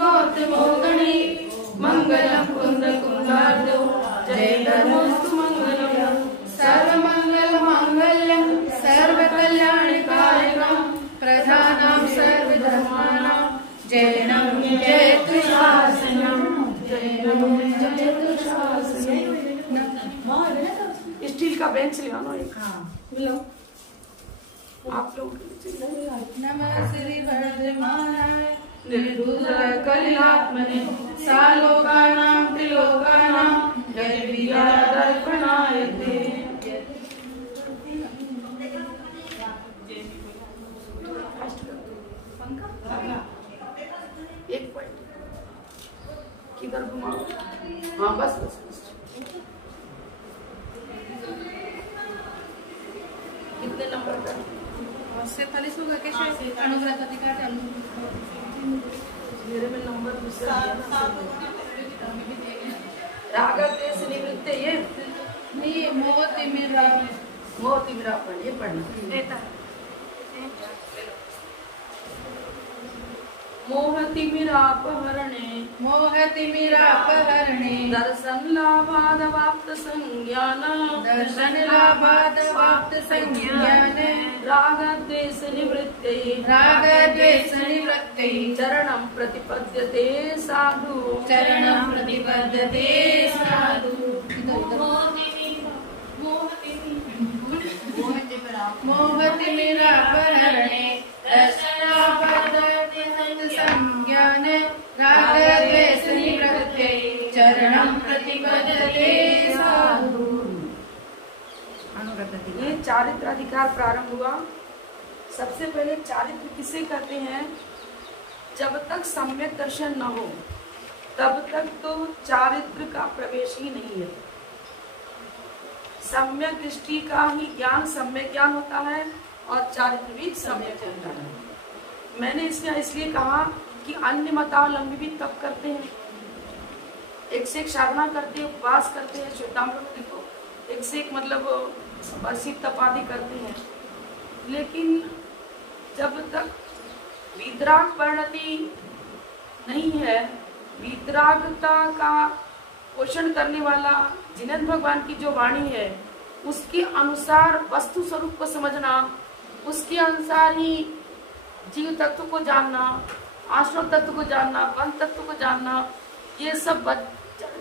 गौतमोगणे मंगलम कुंद कुंदार्दो जय धर्मोस्तु मंगलम सर्वमंगल मांगल्यम सर्वकल्याणकारिणम प्रधानां सर्वधर्माणां जयनं जयतु शासनम जयनं जयतु शासनम। स्टील का बेंच ले आना एक। लो आप लोग नमः श्री वर्धमानाय निर्दुधाय कलिलात्मने सालोकानां त्रिलोकानां जय विद्यादर्पणाय ते। एक पॉइंट किधर घुमाओ? हाँ बस बस कितने नंबर का? 47 होगा कैसे? अनुव्रत अधिकार चालू मेरे में नंबर राग देश निवृत्त ये नहीं मोहतिमिरा पढ़िए पढ़ना मोहतिमिरापहरणे दर्शन लाभादवाप्त संज्ञान राग द्वेष निवृत्तये चरणं प्रतिपद्यते साधु मोहतिमिरापहरणे संज्ञान राग द्वेष निवृत्तये चरणं प्रतिपद्यते साधु। ये चारित्र अधिकार प्रारंभ हुआ। सबसे पहले चारित्र किसे कहते हैं? जब तक सम्यक दर्शन न हो तब तक तो चारित्र का प्रवेश ही नहीं है। सम्यक दृष्टि का ही ज्ञान सम्यक ज्ञान होता है और चारित्र भी सम्यक होता है। मैंने इसलिए कहा कि अन्य मतावलंबी भी तप करते हैं, एक से एक साधना करते हैं, उपवास करते हैं, श्वेतांबर में देखो एक से एक मतलब बसी तप आदि करते हैं। लेकिन जब तक वीतराग परिणति नहीं है, वीतरागता का पोषण करने वाला जिनेंद्र भगवान की जो वाणी है उसके अनुसार वस्तु स्वरूप को समझना, उसके अनुसार ही जीव तत्व को जानना, आश्रम तत्व को जानना, बंध तत्व को जानना, ये सब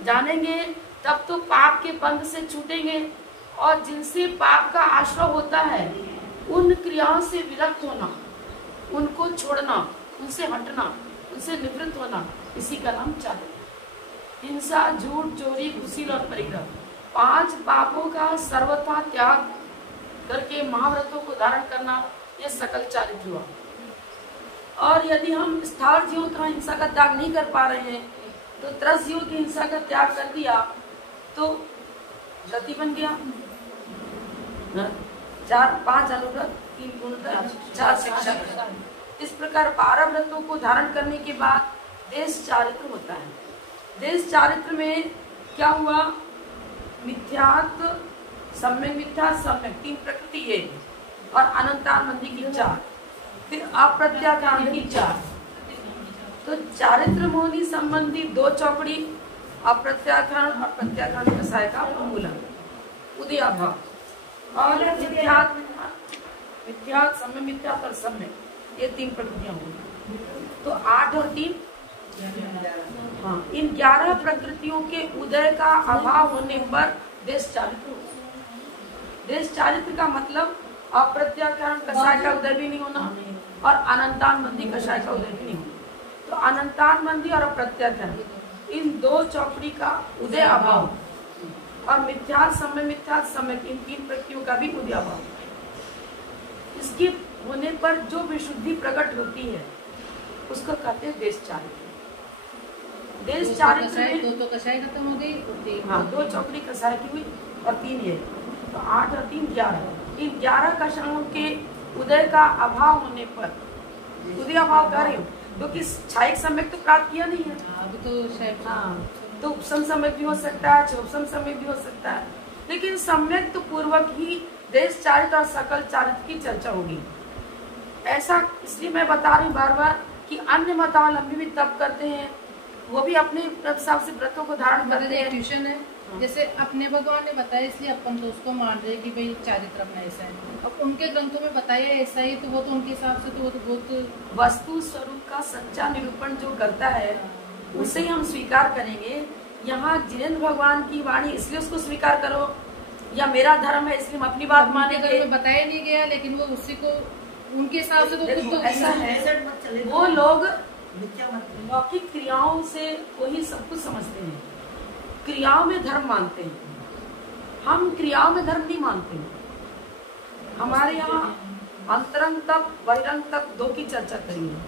जानेंगे तब तो पाप के बंध से छूटेंगे। और जिनसे पाप का आश्रय होता है उन क्रियाओं से विरक्त होना, उनको छोड़ना, उनसे हटना, उनसे निवृत्त होना, इसी का नाम चारित्र। हिंसा, झूठ, चोरी, घुसील और परिग्रह 5 पापों का सर्वथा त्याग करके महाव्रतों को धारण करना, ये सकल चारित्र हुआ। और यदि हम स्थावर जीवों का हिंसा का त्याग नहीं कर पा रहे हैं तो त्रस जीवों की हिंसा का त्याग कर दिया तो गति बन गया। 4-5 अनुव्रत, 3 गुणता, 4 शिक्षा। इस प्रकार 12 व्रतों को धारण करने के बाद देश चारित्र होता है। देश चारित्र में क्या हुआ? मिथ्यात्व, सम्यक मिथ्या, सम्यक 3 प्रकृति है और अनंतानंदी की 4, फिर अप्रत्याख्यान की 4। तो चारित्र मोहनी संबंधी 2 चौकड़ी, अप्रत्याख्यान और प्रत्याख्यान कसाय का उन्मूलन, उदयाभाव और मिथ्यात्, सम्यक मिथ्यात् और सम्यक, ये 3 प्रकृतियां होंगी। तो 8 और 3, हाँ, इन 11 प्रकृतियों के उदय का अभाव होने पर देश चारित्र होगा। देश चारित्र का मतलब अप्रत्याख्यान कसाय का उदय भी नहीं होना और अनंतानबंदी कषाय का उदय भी नहीं होना। तो अनंतानबंदी और अप्रत्याख्यान इन 2 चौकड़ी का उदय अभाव और मिथ्यात्, सम्यक मिथ्यात्, सम्यक इन 3 प्रकृतियों का भी उदय अभाव। इसके होने पर जो विशुद्धि प्रकट होती है उसको कहते हैं देश चारित्र। देश चारित्र में 2 कषाय खत्म हो गई। हाँ, 2 चौकड़ी कषाय की हुई और 3 ये, तो 8 और 3 11। इन 11 कषायों के उदय का अभाव होने पर उदय अभाव कर रही हूँ क्योंकि छायक सम्यक तो प्राप्त किया नहीं है। अभी तो हाँ, तो उपसम सम्यक भी हो सकता है, उपसम सम्यक भी हो सकता है, लेकिन सम्यक तो पूर्वक ही देश चारित्र और सकल चारित्र की चर्चा होगी। ऐसा इसलिए मैं बता रही हूँ बार बार कि अन्य मतावलंबी भी तप करते हैं, वो भी अपने हिसाब से व्रतों को धारण करते हैं। ट्यूशन है, जैसे अपने भगवान ने बताया इसलिए अपन तो उसको मान रहे कि भाई चारित्र अपना ऐसा है, अब उनके ग्रंथों में बताया ऐसा ही, तो वो तो उनके हिसाब से तो वो तो बहुत वस्तु स्वरूप का सच्चा निरूपण जो करता है उसे ही हम स्वीकार करेंगे। यहाँ जिनेंद्र भगवान की वाणी इसलिए उसको स्वीकार करो, या मेरा धर्म है इसलिए हम अपनी बात मानेंगे, बताया नहीं गया, लेकिन वो उसी को उनके हिसाब से तो ऐसा है। वो लोग लौकिक क्रियाओं से वही सब कुछ समझते हैं, क्रियाओं में धर्म मानते हैं। हम क्रियाओं में धर्म नहीं मानते हैं। हमारे यहाँ अंतरंग तप बहिरंग तप दो की चर्चा करी है,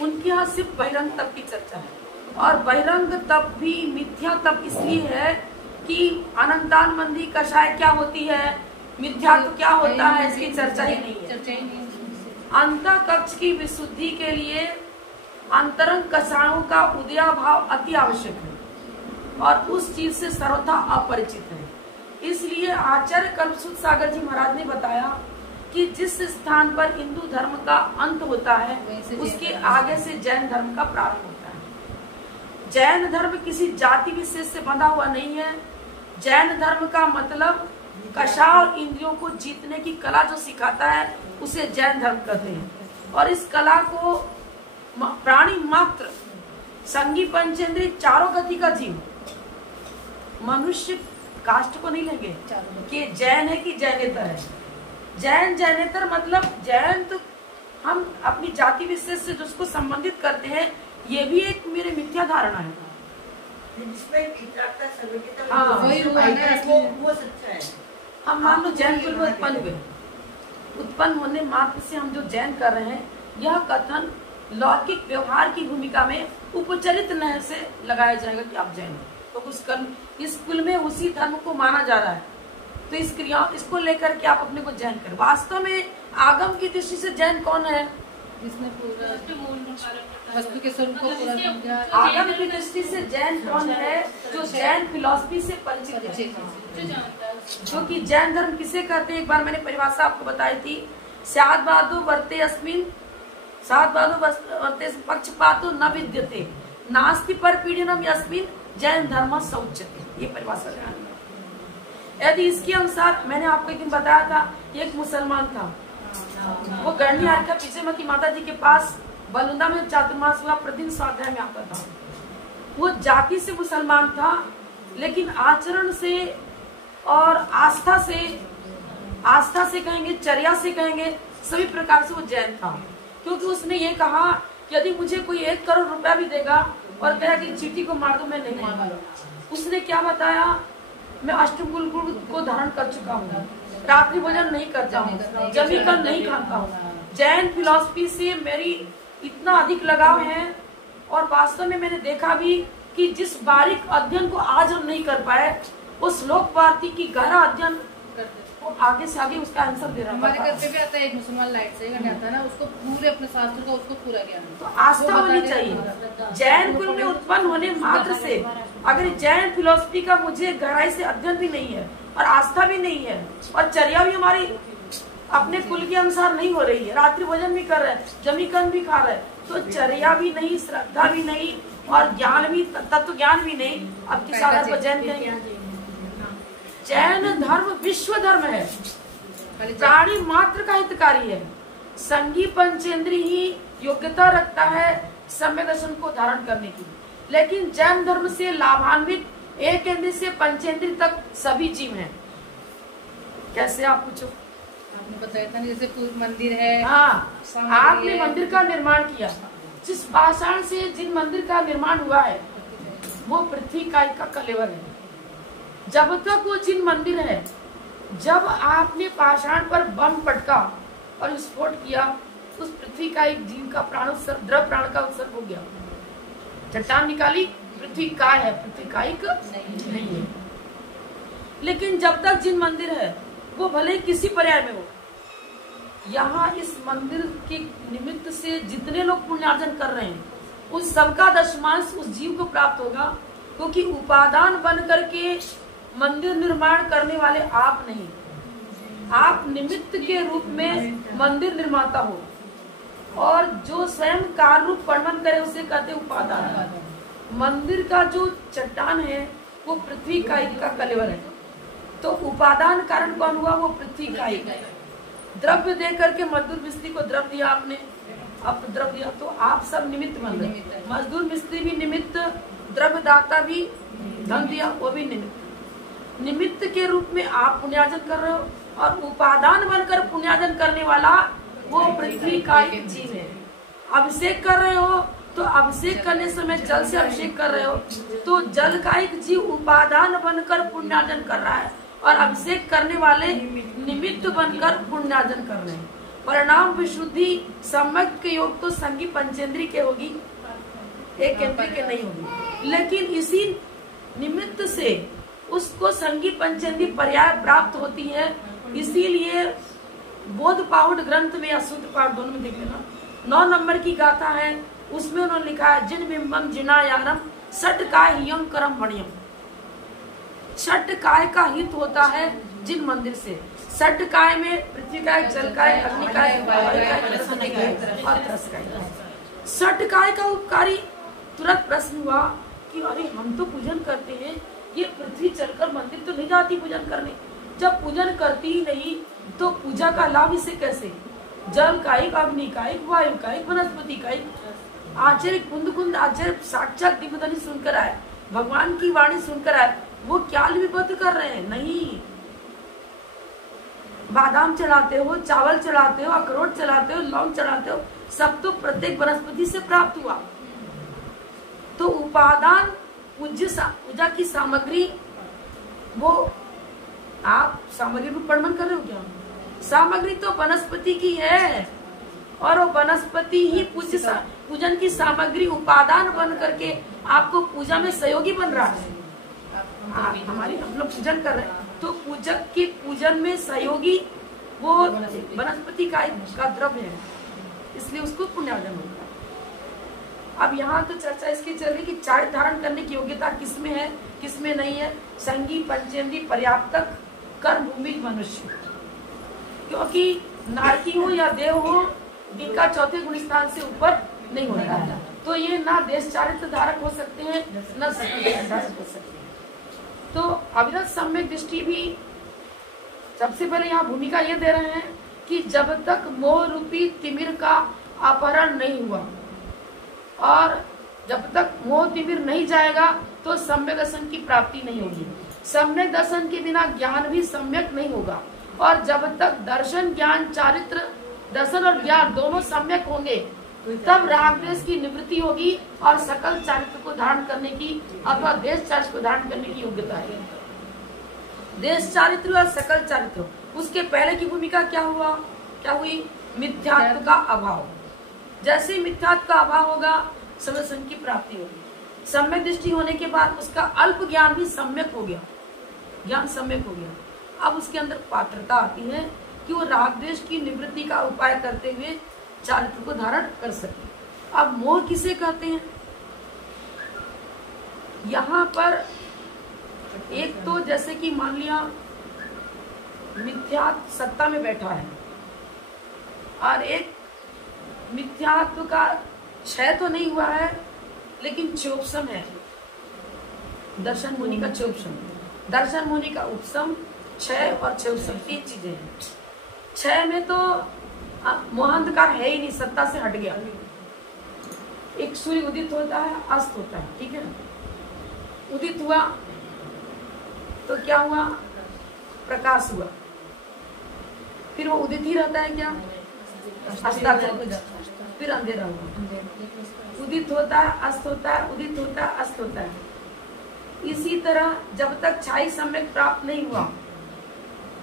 उनके यहाँ सिर्फ बहिरंग तप की चर्चा है। और बहिरंग तप भी मिथ्या तप इसलिए है कि अनंतान मंदी कषाय क्या होती है, मिथ्या तो क्या होता है, इसकी चर्चा ही नहीं है। अंतः कक्ष की विशुद्धि के लिए अंतरंग कषायों का उदयाभाव अति आवश्यक है और उस चीज से सर्वथा अपरिचित है। इसलिए आचार्य कल्पसूत्र सागर जी महाराज ने बताया कि जिस स्थान पर हिंदू धर्म का अंत होता है उसके आगे से जैन धर्म का प्रारंभ होता है। जैन धर्म किसी जाति विशेष से बंधा हुआ नहीं है। जैन धर्म का मतलब कषाय और इंद्रियों को जीतने की कला जो सिखाता है उसे जैन धर्म कहते हैं। और इस कला को प्राणी मात्र संगी पंचेंद्रिय चारों गति का जीव, मनुष्य कास्ट को नहीं लेंगे कि जैन है कि जैनेतर है। जैन जैनेतर मतलब जैन तो हम अपनी जाति विशेष से जिसको संबंधित करते हैं, ये भी एक मेरे मिथ्या धारणा है। हाँ, वो सच्चा है। हम मान लो जैन कुल में उत्पन्न हुए, उत्पन्न होने मात्र से हम जो जैन कर रहे हैं, यह कथन लौकिक व्यवहार की भूमिका में उपचरित नय से लगाया जाएगा कि आप जैन हो, तो इस कुल में उसी धर्म को माना जा रहा है, तो इस क्रिया इसको लेकर के आप अपने को जैन कर। वास्तव में आगम की दृष्टि से जैन कौन है, जिसने पूरा वस्तु के स्वरूप को पूरा समझा। आगम की दृष्टि से जैन कौन है, जो जैन फिलॉसफी से परिचित है। जो कि जैन धर्म किसे कहते हैं, एक बार मैंने परिभाषा आपको बताई थी, स्याद्वादो वर्ते अस्मिन् साद्वादो वर्ते पक्षपातो न विद्यते नास्ति परपीडनम यस्मिन् जैन धर्म सौच्यते। ये परिभाषा ध्यान। यदि इसके अनुसार मैंने आपको एक दिन बताया था, एक मुसलमान था, वो गढ़नी आख्या पीछेमती माता जी के पास बलुंदा में चातुर्मास हुआ, प्रतिदिन स्वाध्याय में आता था। वो जाति से मुसलमान था, लेकिन आचरण से और आस्था से कहेंगे, चर्या से कहेंगे, सभी प्रकार से वो जैन था। क्योंकि उसने ये कहा कि यदि मुझे कोई 1 करोड़ रुपया भी देगा और कहा कि चींटी को मार दो, मैं नहीं मानूंगा। उसने क्या बताया, मैं अष्टमूल को धारण कर चुका हूँ, रात्रि भोजन नहीं करता हूँ, जमीकन नहीं खाता हूँ। जैन फिलॉसफी से मेरी इतना अधिक लगाव है, और वास्तव में मैंने देखा भी कि जिस बारीक अध्ययन को आज हम नहीं कर पाए, वो श्लोक पार्थी की गहरा अध्ययन वो आगे से आगे उसका आंसर दे रहा है। हमारे घर पे भी आता है एक मुसलमान लाइट से आता है ना, उसको पूरे अपने शास्त्र का उसको पूरा ज्ञान, तो आस्था होनी चाहिए। जैन कुल में उत्पन्न होने मात्र से अगर जैन फिलॉसफी का मुझे गहराई से अध्ययन भी नहीं है और आस्था भी नहीं है और चर्या भी हमारी अपने कुल के अनुसार नहीं हो रही है, रात्रि भोजन भी कर रहे हैं, जमीकन भी खा रहे हैं, तो चर्या भी नहीं, श्रद्धा भी नहीं और ज्ञान भी, तत्व ज्ञान भी नहीं, अब किस आधार पर जैन कहेंगे? जैन धर्म विश्व धर्म है, प्राणी मात्र का हितकारी है। संगी पंचेंद्रिय ही योग्यता रखता है सम्यक दर्शन को धारण करने की, लेकिन जैन धर्म से लाभान्वित एक इंद्रिय से पंचेंद्रिय तक सभी जीव हैं। कैसे आप पूछो? आपने बताया था जैसे मंदिर है, हाँ, आपने मंदिर का निर्माण किया, जिस पाषाण से जिन मंदिर का निर्माण हुआ है वो पृथ्वी का कलेवर है। जब तक वो जिन मंदिर है, जब आपने पाषाण पर बम पटका और विस्फोट किया, उस पृथ्वी का एक जीव का प्राण उत्सर्ग, द्रव प्राण का उत्सर्ग हो गया। चट्टान निकाली, पृथ्वी का है, पृथ्वी का एक नहीं है। लेकिन जब तक जिन मंदिर है वो भले किसी पर्याय में हो, यहाँ इस मंदिर के निमित्त से जितने लोग पुण्यार्जन कर रहे हैं उस सबका दशमांश उस जीव को प्राप्त होगा, क्योंकि उपादान बन करके मंदिर निर्माण करने वाले आप नहीं, आप निमित्त के रूप में मंदिर निर्माता हो। और जो स्वयं कार्य रूप वर्णन करे उसे कहते उपादान। मंदिर का जो चट्टान है वो पृथ्वी कायिक का कलेवर है, तो उपादान कारण कौन हुआ? वो पृथ्वी कायिक। द्रव्य दे करके मजदूर मिस्त्री को द्रव्य दिया आपने, अब द्रव्य दिया तो आप सब निमित्त बन गए। मजदूर मिस्त्री भी निमित्त, द्रव्य दाता भी धन दिया वो भी निमित्त। निमित्त के रूप में आप पुण्यार्जन कर रहे हो और उपादान बनकर पुण्यार्जन करने वाला वो पृथ्वी कायिक जीव है। अभिषेक कर रहे हो तो अभिषेक करने समय जल से अभिषेक कर रहे हो, तो जल कायिक जीव उपादान बनकर पुण्यार्जन कर रहा है और अभिषेक करने वाले निमित्त बनकर पुण्यार्जन कर रहे हैं। परिणाम विशुद्धि सम्यक के योग तो संगी पंचेंद्री के होगी, एक इंद्रिय के नहीं होगी। लेकिन इसी निमित्त से उसको संगी पंचेंद्री पर्याय प्राप्त होती है। इसीलिए बोध पाहुड़ ग्रंथ में या शुद्ध पाठ दोनों में देख लेना, 9 नंबर की गाथा है, उसमें उन्होंने लिखा है जिन बिंबम जिनायानम सट काय हियम करम मणियम। सट काय का हित होता है जिन मंदिर से। सट काय में पृथ्वी काय, जल काय, अग्नि काय, और रस काय। सट काय का उपकारी तुरंत प्रश्न हुआ कि अरे हम तो पूजन करते हैं, ये पृथ्वी चलकर मंदिर तो नहीं जाती पूजन करने, जब पूजन करती ही नहीं तो पूजा का लाभ इसे कैसे? जल कायिक, अग्नि कायिक, वायु कायिक, वनस्पति कायिक। आचार्य कुंद कुंद आचार्य साक्षात दिव्यध्वनि सुनकर आए, भगवान की वाणी सुनकर आए, वो क्या लिपिबद्ध कर रहे हैं? नहीं, बादाम चढ़ाते हो, चावल चढ़ाते हो, अखरोट चढ़ाते हो, लौंग चढ़ाते हो, सब तो प्रत्येक वनस्पति से प्राप्त हुआ। तो उपादान पूजा की सामग्री, वो आप सामग्री रूप वर्णन कर रहे हो क्या? सामग्री तो वनस्पति की है और वो वनस्पति ही पूजन की सामग्री उपादान बन करके आपको पूजा में सहयोगी बन रहा है। हमारी हम लोग पूजन कर रहे हैं तो पूजक के पूजन में सहयोगी वो वनस्पति का द्रव्य है, इसलिए उसको पुण्यार्जन होता है। अब यहाँ तो चर्चा इसकी चल रही कि चारित्र धारण करने की योग्यता किसमें है किसमें नहीं है। संगी पंचेंद्री पर्याप्तक कर्म भूमि मनुष्य, क्योंकि नारकी हो या देव हो इनका चौथे गुण स्थान से ऊपर नहीं होता है, तो ये ना देश चारित्र धारक हो सकते हैं न धारक हो सकते हैं। तो अविरत सम्यक दृष्टि भी सबसे पहले यहाँ भूमिका ये दे रहे हैं कि जब तक मोह रूपी तिमिर का अपहरण नहीं हुआ और जब तक मोह तिमिर नहीं जाएगा तो सम्यक दर्शन की प्राप्ति नहीं होगी। सम्यक दर्शन के बिना ज्ञान भी सम्यक नहीं होगा, और जब तक दर्शन ज्ञान चारित्र दर्शन और ज्ञान दोनों सम्यक होंगे तब रागद्वेष की निवृत्ति होगी और सकल चारित्र को धारण करने की अथवा देश चारित्र को धारण करने की योग्यता है। देश चारित्र और सकल चारित्र, उसके पहले की भूमिका क्या हुई? मिथ्यात्व का अभाव। जैसे मिथ्यात्व का अभाव होगा सम्यक दर्शन की प्राप्ति होगी। सम्यक दृष्टि होने के बाद उसका अल्प ज्ञान भी सम्यक हो गया, ज्ञान सम्यक हो गया। अब उसके अंदर पात्रता आती है कि वो रागद्वेष की निवृत्ति का उपाय करते हुए चारित्र को धारण कर सके। अब मोह किसे कहते हैं? यहाँ पर एक तो जैसे कि मान लिया मिथ्यात्व सत्ता में बैठा है और एक मिथ्यात्व का क्षय तो नहीं हुआ है लेकिन चोपसम है। दर्शन मुनि का चोपसम, दर्शन मुनि का उपसम, क्षय और चोपसम, 3 चीजें हैं। क्षय में तो मोहांधकार है ही नहीं, सत्ता से हट गया। एक सूर्य उदित होता है, अस्त होता है, ठीक है। उदित हुआ तो क्या हुआ? प्रकाश हुआ, फिर वो उदित ही रहता है क्या? अस्ताचल, फिर अंधेरा हुआ। उदित होता है, अस्त होता है, उदित होता है, अस्त होता है। इसी तरह जब तक छाई सम्यक प्राप्त नहीं हुआ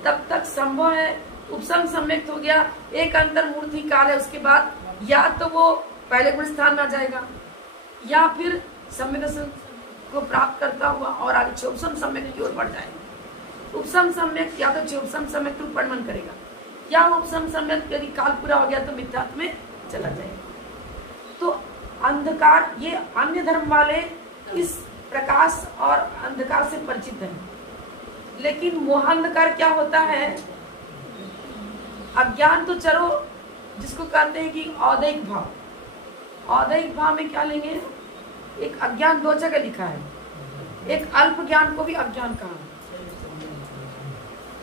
तब तक संभव है उपसम सम्यक हो गया, एक अंतर मूर्ति काल है, उसके बाद या तो वो पहले गुण स्थान में आ जाएगा या फिर सम्यक दर्शन को प्राप्त करता हुआ और आगे चौपसम सम्यक की ओर बढ़ जाएगा। उपसम सम्यक या तो चौपसम सम्यक रूप वर्णन करेगा या उपसम सम्यक यदि काल पूरा हो गया तो मिथ्यात्व में चला जाएगा। तो अंधकार, ये अन्य धर्म वाले इस प्रकाश और अंधकार से परिचित हैं, लेकिन मोहांधकार क्या होता है? अज्ञान तो चलो जिसको कहते हैं कि औदैहिक भाव। औदैहिक भाव में क्या लेंगे, एक अज्ञान 2 जगह लिखा है, एक अल्प ज्ञान को भी अज्ञान कहा,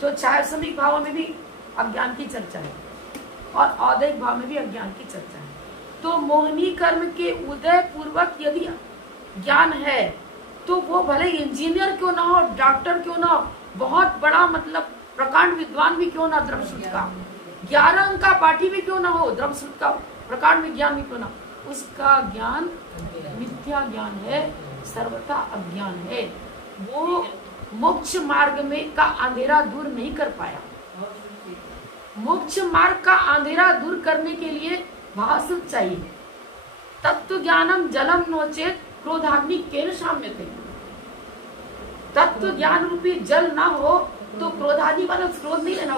तो छायासमिक भावों में भी अज्ञान की चर्चा है और औदैहिक भाव में भी अज्ञान की चर्चा है। तो मोहिनी कर्म के उदय पूर्वक यदि ज्ञान है तो वो भले इंजीनियर क्यों ना हो, डॉक्टर क्यों ना हो, बहुत बड़ा मतलब प्रकांड विद्वान भी क्यों ना, द्रव्यश्रुत का 11 अंक का पाठी भी क्यों ना हो, द्रव्यश्रुत का प्रकांड विज्ञान भी क्यों ना, उसका ज्ञान मिथ्या ज्ञान है, सर्वथा अज्ञान है। वो मोक्ष मार्ग में का अंधेरा दूर नहीं कर पाया। मोक्ष मार्ग का अंधेरा दूर करने के लिए भाषण चाहिए। तत्व ज्ञानम जलम नोचेत क्रोधाग्नि केन शाम्यते। तत्व ज्ञान रूपी जल ना हो तो क्रोधादि वाला क्रोध नहीं लेना,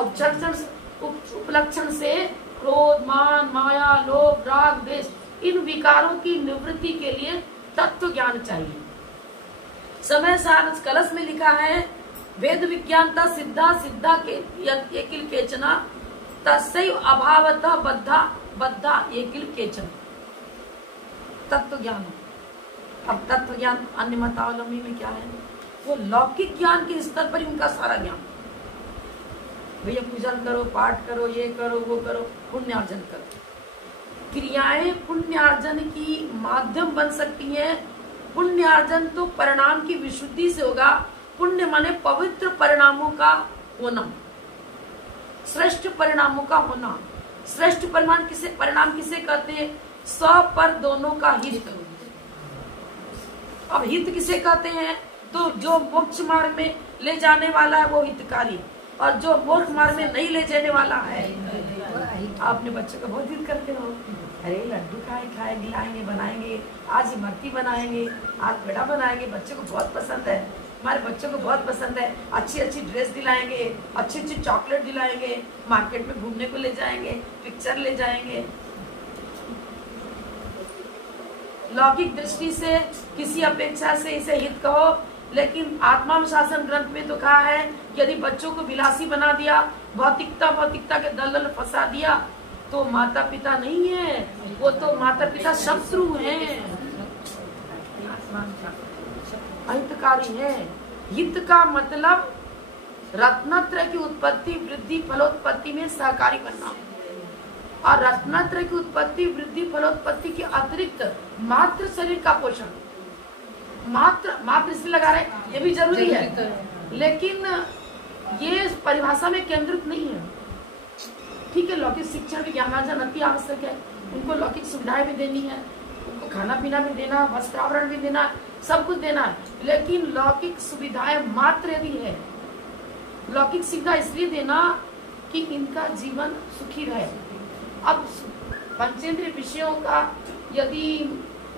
उपलक्षण से क्रोध, मान, माया, लोभ, राग, द्वेष इन विकारों की निवृत्ति के लिए तत्व ज्ञान चाहिए। समय सार कलश में लिखा है वेद विज्ञानता सिद्धा सिद्धा के एकिल केचना तस्यैव अभावतः बद्धा बद्धा एकिल केचन। तत्व ज्ञान। अब तत्व ज्ञान अन्य मतावलंबी में क्या है, वो लौकिक ज्ञान के स्तर पर ही उनका सारा ज्ञान, भैया पूजन करो, पाठ करो, ये करो, वो करो, पुण्यार्जन करो। क्रियाएं पुण्यार्जन की माध्यम बन सकती हैं। पुण्यार्जन तो परिणाम की विशुद्धि से होगा। पुण्य माने पवित्र परिणामों का होना, श्रेष्ठ परिणामों का होना। श्रेष्ठ परिणाम किसे कहते हैं, स्व पर दोनों का हित। अब हित किसे कहते हैं, तो जो मोक्ष मार्ग में ले जाने वाला है वो हितकारी, और जो मोक्ष मार्ग में नहीं ले जाने वाला है। आपने बच्चों को बहुत हित करते हो, अरे लड्डू खाए खिलाएंगे, बनाएंगे, आज इमरती बनाएंगे, आज पेड़ा बनाएंगे, बच्चों को बहुत पसंद है, हमारे बच्चों को बहुत पसंद है। अच्छी अच्छी ड्रेस दिलाएंगे, अच्छी अच्छी चॉकलेट दिलाएंगे, मार्केट में घूमने को ले जाएंगे, पिक्चर ले जाएंगे। लौकिक दृष्टि से किसी अपेक्षा से इसे हित कहो, लेकिन आत्मानुशासन ग्रंथ में तो कहा है कि यदि बच्चों को विलासी बना दिया, भौतिकता के दलदल फंसा दिया, तो माता पिता नहीं है, वो तो माता पिता शत्रु हैं, अहितकारी है। हित का मतलब रत्नत्रय की उत्पत्ति वृद्धि फलोत्पत्ति में सहकारी बनना, और रत्नत्रय की उत्पत्ति वृद्धि फलोत्पत्ति के अतिरिक्त मात्र शरीर का पोषण, मात्र इसलिए लगा रहे, ये भी जरूरी है, लेकिन ये परिभाषा में केंद्रित नहीं है। ठीक है, लौकिक शिक्षण भी ज्ञानार्जन अति आवश्यक है, उनको लौकिक सुविधाएं भी देनी है, उनको खाना पीना भी देना, वस्त्रावरण भी देना, सब कुछ देना है, लेकिन लौकिक सुविधाएं मात्र यदि है, लौकिक सुविधा इसलिए देना कि इनका जीवन सुखी रहे। अब पंचेंद्रिय विषयों का यदि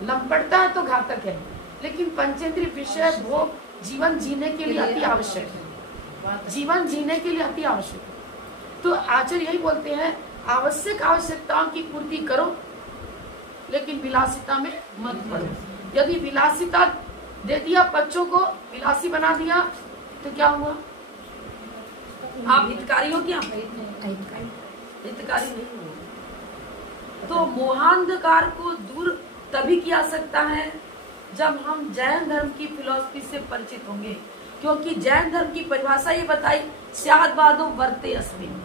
लंपटता है तो घातक है, लेकिन पंचेंद्रिय विषय भोग जीवन जीने के लिए अति आवश्यक है, जीवन जीने के लिए अति आवश्यक है। तो आचार्य यही बोलते हैं, आवश्यक आवश्यकताओं की पूर्ति करो, लेकिन विलासिता में मत पड़ो। यदि विलासिता दे दिया, बच्चों को विलासी बना दिया, तो क्या हुआ, आप हितकारी हो क्या, हितकारी नहीं हो। तो मोहांधकार को दूर तभी किया सकता है जब हम जैन धर्म की फिलॉसफी से परिचित होंगे, क्योंकि जैन धर्म की परिभाषा ये बताई, स्याद्वादो वर्ते अस्मिन्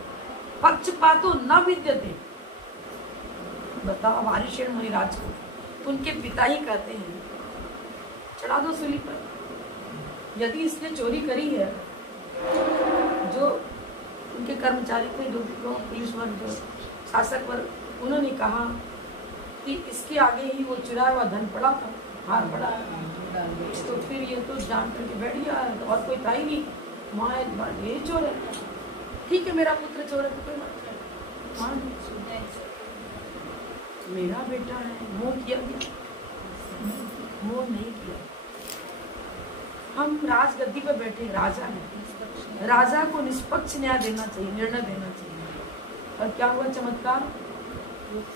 पक्षपातो न विद्यते। बताओ, हमारी मुनिराज को उनके पिता ही कहते हैं, चढ़ा दो सूली पर। यदि इसने चोरी करी है, जो उनके कर्मचारी थे, जो पुलिस वर्ग, जो शासक वर्ग, उन्होंने कहा कि इसके आगे ही वो चुराया हुआ धन पड़ा था, हार पड़ा, तो फिर ये तो जान करके बैठ गया, और कोई था ही नहीं, वहाँ ये चोर है, ठीक है मेरा पुत्र चोर है तो कोई बात नहीं, मेरा बेटा है, मोह किया गया, मोह नहीं किया। हम राजगद्दी पर बैठे राजा हैं, राजा को निष्पक्ष न्याय देना चाहिए, निर्णय देना चाहिए। और क्या हुआ चमत्कार,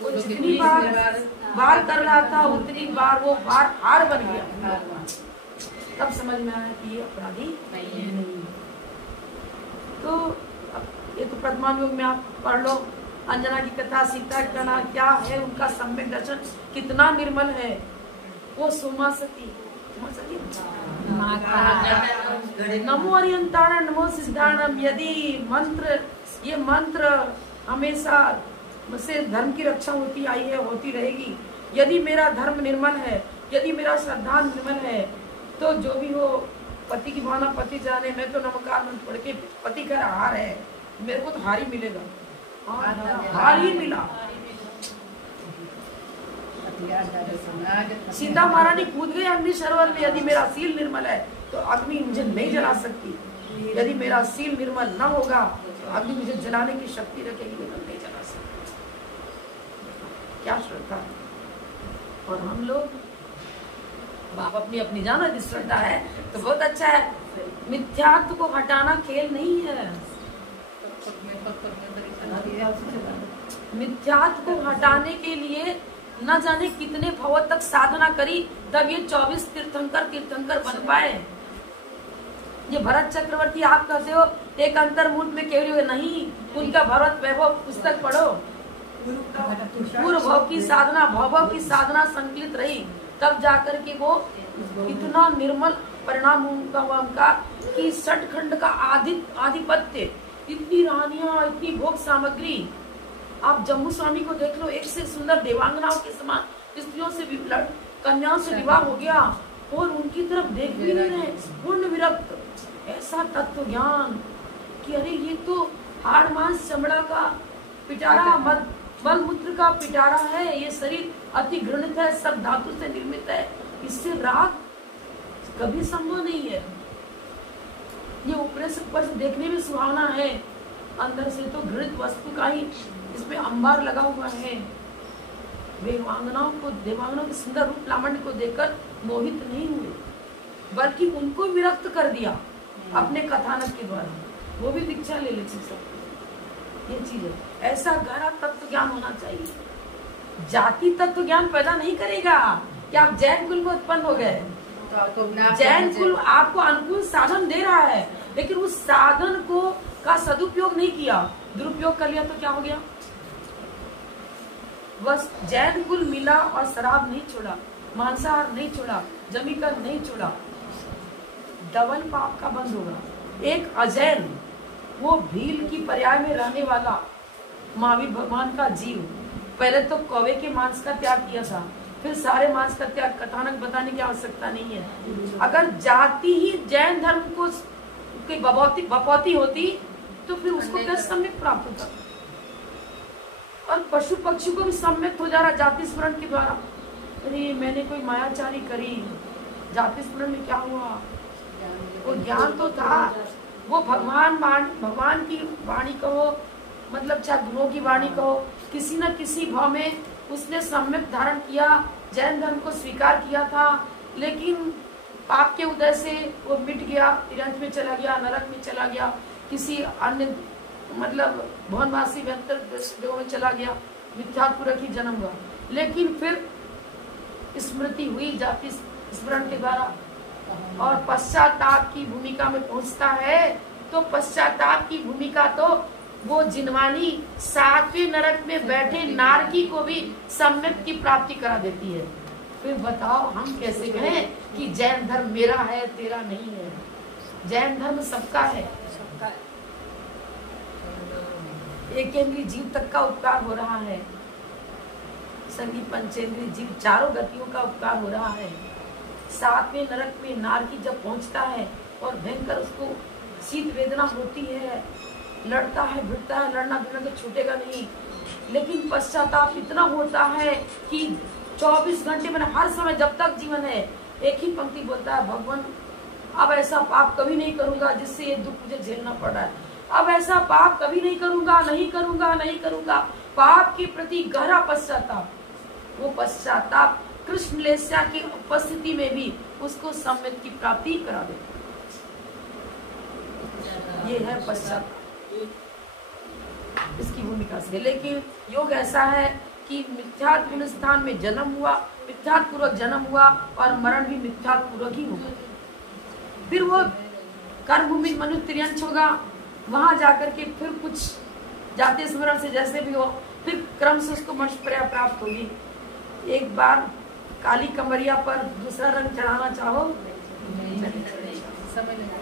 वो जितनी बार कर रहा था उतनी बार वो बार हार बन गया। तब समझ में आया कि ये अपराधी नहीं है। तो ये तो प्रथमानुयोग में आप पढ़ लो, अंजना की कथा, सीता की कथा क्या है, उनका सम्यक दर्शन कितना निर्मल है। वो सोमा सती नमो अरियंताण नमो सिद्धाणम। यदि मंत्र, ये मंत्र हमेशा से धर्म की रक्षा होती आई है, होती रहेगी। यदि मेरा धर्म निर्मल है, यदि मेरा श्रद्धा निर्मल है, तो जो भी हो पति की भावना पति जाने। मैं तो नमकार मंत्र पढ़ के पति का हार है, मेरे को तो हार ही मिलेगा, हार ही मिला। सीता महारानी कूद गई अग्नि सरोवर में। यदि मेरा सील निर्मल है तो अग्नि मुझे नहीं जला सकती। यदि मेरा सील निर्मल न होगा तो अग्नि मुझे जलाने की शक्ति रखेगी, लेकिन नहीं जला सकती। क्या श्रद्धा। और हम लोग बाप अपनी अपनी जानो, यदि श्रद्धा है तो बहुत अच्छा है। मिथ्यात्व को हटाना खेल नहीं है। मिथ्यात्व को हटाने के लिए न जाने कितने भव तक साधना करी, तब ये 24 तीर्थंकर बन पाए। ये भरत चक्रवर्ती आप कहते हो एक अंतर्मुख में केवल नहीं, उनका भरत वैभव पुस्तक पढ़ो। पूर्व भव की साधना, भव की साधना संकलित रही, तब जाकर के वो इतना निर्मल परिणाम हुआ उनका कि षटखंड का आधिपत्य, इतनी रानियां, इतनी भोग सामग्री। आप जम्मू स्वामी को देख लो, एक से सुंदर देवांगनाओं के समान स्त्रियों से कन्याओं से विवाह हो गया और उनकी तरफ देख भी नहीं रहे, पूर्ण विरक्त। ऐसा तत्व ज्ञान कि अरे ये तो हाड़ मांस चमड़ा का पिटारा, मल मूत्र का पिटारा है, ये शरीर अति घृणित है, सब धातु से निर्मित है, इससे राग कभी संभव नहीं है। ये ऊपर से देखने में सुहावना है, अंदर से तो घृणित वस्तु का ही इसमें अंबार लगा हुआ है। देवांगनाओं के सुंदर रूप लावण्य को देखकर मोहित नहीं हुए, बल्कि उनको विरक्त कर दिया अपने कथानक के द्वारा। वो भी दीक्षा ले लेते सब। ये चीज है, ऐसा गहरा तत्व ज्ञान होना चाहिए। जाति तत्व ज्ञान पैदा नहीं करेगा कि आप जैन कुल में उत्पन्न हो गए। जैन कुल आपको अनुकूल साधन दे रहा है, लेकिन उस साधन को का सदुपयोग नहीं किया, दुरुपयोग कर लिया तो क्या हो गया। बस जैन कुल मिला और शराब नहीं छोड़ा, मांसाहार नहीं छोड़ा, जमीकर नहीं छोड़ा, डबल पाप का बंद होगा। एक अजैन, वो भील की पर्याय में रहने वाला महावीर भगवान का जीव, पहले तो कौवे के मांस का त्याग किया था, फिर सारे मांस का त्याग। कथानक बताने की आवश्यकता नहीं है। अगर जाति ही जैन धर्म को बपौती होती तो फिर उसको क्या सम्यक प्राप्त होता। और पशु पक्षी को भी सम्यक हो जा रहा जाति स्मरण के द्वारा। अरे मैंने कोई मायाचारी करी, जाति स्मरण में क्या हुआ, वो ज्ञान तो था, वो भगवान की वाणी कहो, मतलब चाहे गुरुओं की वाणी कहो, किसी न किसी भाव में उसने सम्यक धारण किया, जैन धर्म को स्वीकार किया था, लेकिन पाप के उदय से वो मिट गया, तिरंज में चला गया, नरक में चला गया, किसी अन्य मतलब भुवनवासी देवों में चला गया, मिथ्यात्व की जन्म हुआ। लेकिन फिर स्मृति हुई जाति स्मरण के द्वारा और पश्चाताप की भूमिका में पहुंचता है। तो पश्चाताप की भूमिका तो वो जिनवानी 7वें नरक में बैठे नारकी को भी सम्यक की प्राप्ति करा देती है। फिर बताओ हम कैसे कहें कि जैन धर्म मेरा है तेरा नहीं है। जैन धर्म सबका है, एकेंद्रीय जीव तक का उपकार हो रहा है, संगी पंचेंद्रीय जीव चारों गतियों का उपकार हो रहा है। 7वें नरक में नारकी जब पहुंचता है और भयंकर उसको शीत वेदना होती है, लड़ता है भिड़ता है, लड़ना भिड़ना तो छूटेगा नहीं, लेकिन पश्चाताप इतना होता है कि 24 घंटे में हर समय जब तक जीवन है एक ही पंक्ति बोलता है, भगवान अब ऐसा पाप कभी नहीं करूंगा जिससे ये दुख मुझे झेलना पड़ रहा है। अब ऐसा पाप कभी नहीं करूंगा, नहीं करूंगा, नहीं करूंगा। पाप के प्रति गहरा पश्चाताप, वो पश्चाताप कृष्ण लेस्या की उपस्थिति में भी उसको सम्यक की प्राप्ति करा देता। ये है पश्चाताप इसकी भूमिका से। लेकिन योग ऐसा है कि मिथ्यात्व स्थान में जन्म हुआ, मिथ्यात्व पूर्वक जन्म हुआ और मरण भी मिथ्यात्व पूर्वक ही होगा। फिर वो कर्मभूमि मनुष्य त्रियंश होगा, वहां जाकर के फिर कुछ जाति स्मरण से जैसे भी हो, फिर क्रम से उसको मोक्ष प्राप्त होगी। एक बार काली कमरिया पर दूसरा रंग चढ़ाना चाहो, समय लगेगा।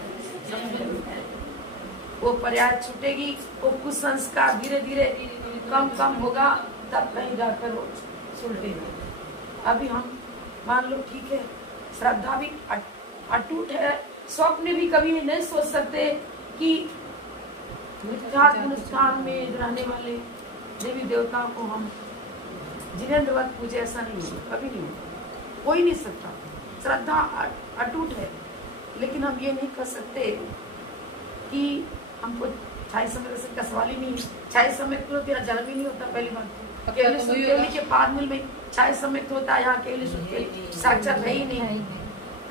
वो पर्याय छूटेगी, वो कुसंस्कार धीरे धीरे कम होगा, तब कहीं जाकर वो सुलटेगा। अभी हम मान लो ठीक है, श्रद्धा भी अटूट है, स्वप्न भी कभी नहीं सोच सकते कि हिंदुस्तान में रहने वाले देवी देवताओं को हम जिनेंद्रवत पूजे, ऐसा नहीं होगा, कभी नहीं होगा, कोई नहीं सकता। श्रद्धा अटूट है, लेकिन हम ये नहीं कर सकते कि हमको 26 समय का सवाल ही नहीं है। 26 समय तो तेरा जन्म ही नहीं होता। पहली बात केवली के पाद मिल में 26 समय होता है, यहाँ केवली साक्षात है ही नहीं।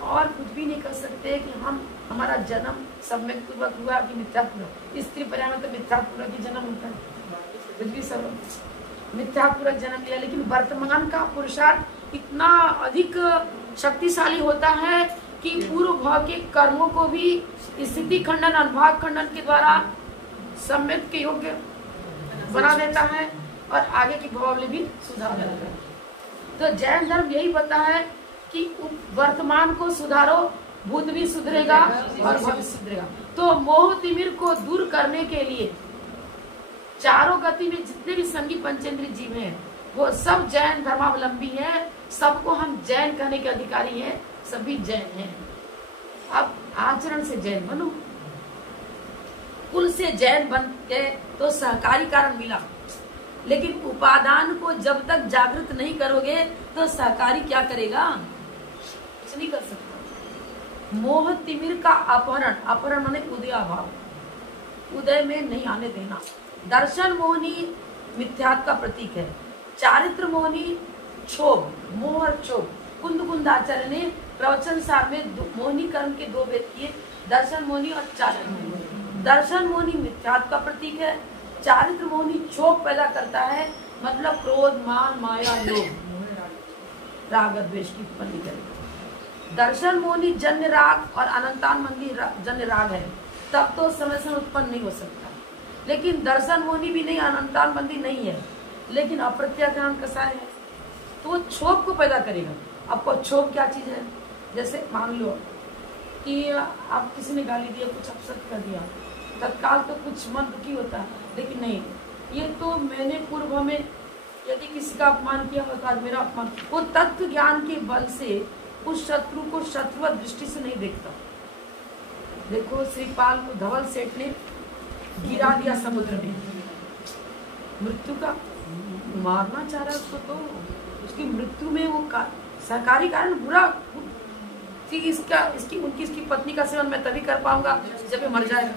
और कुछ भी नहीं कर सकते कि हम हमारा जन्म सम्यक पूर्वक हुआ कि मिथ्यापूर्वक। स्त्री पर्याय में तो मिथ्यापूर्वक ही जन्म होता है, कुछ भी सब मिथ्यापूर्वक जन्म लिया। लेकिन वर्तमान का पुरुषार्थ इतना अधिक शक्तिशाली होता है कि पूर्व भाव के कर्मों को भी स्थिति खंडन अनुभाग खंडन के द्वारा सम्यक के योग्य बना देता है और आगे की भावावली भी सुधार देता है। तो जैन धर्म यही बताता है कि वर्तमान को सुधारो, भूत भी सुधरेगा और भविष्य सुधरेगा। तो मोह तिमिर को दूर करने के लिए चारों गति में जितने भी संगी पंचेंद्रिय जीव हैं, वो सब जैन धर्मावलंबी हैं। सबको हम जैन कहने के अधिकारी हैं, सभी जैन हैं। अब आचरण से जैन बनो। कुल से जैन बन के तो सहकारी कारण मिला, लेकिन उपादान को जब तक जागृत नहीं करोगे तो सहकारी क्या करेगा? कुछ नहीं कर सकता। मोह तिमिर का अपहरण, अपहरण माने उदयाभाव, उदय में नहीं आने देना। दर्शन मोहनी मिथ्यात्व का प्रतीक है। चारित्र मोहनी क्षोभ, मोह और क्षोभ। कुंद कुंदाचार्य ने प्रवचन सार में मोहनी कर्म के दो भेद किए, दर्शन मोहनी और चारित्र मोहनी। दर्शन मोहनी मिथ्यात्व का प्रतीक है, चारित्र मोहनी क्षोभ पैदा करता है, मतलब क्रोध, मान, माया, लोभ, राग द्वेष की उत्पत्ति करेगा। दर्शन मोहनी जन्य राग और अनंतान मंदी जन्य राग है, तब तो समय से उत्पन्न नहीं हो सकता। लेकिन दर्शन मोहनी भी नहीं, अनंतान मंदी नहीं है, लेकिन अप्रत्याख्यान कसाय है, तो वो क्षोभ को पैदा करेगा। आपको क्षोभ क्या चीज है? जैसे मान लो कि आप किसी ने गाली दिया, कुछ अपसेट कर दिया, तत्काल तो कुछ मन दुखी होता है, लेकिन नहीं, ये तो मैंने पूर्व में यदि किसी का अपमान किया होता, आज मेरा अपमान, वो तत्व ज्ञान के बल से उस शत्रु को शत्रुवत दृष्टि से नहीं देखता। देखो श्रीपाल को धवल सेठ ने गिरा दिया समुद्र में, मृत्यु का मारना चाह रहा उसको, तो उसकी मृत्यु में वो सरकारी कारण बुरा कि इसकी पत्नी का सेवन मैं तभी कर पाऊंगा जब ये मर जाएगा,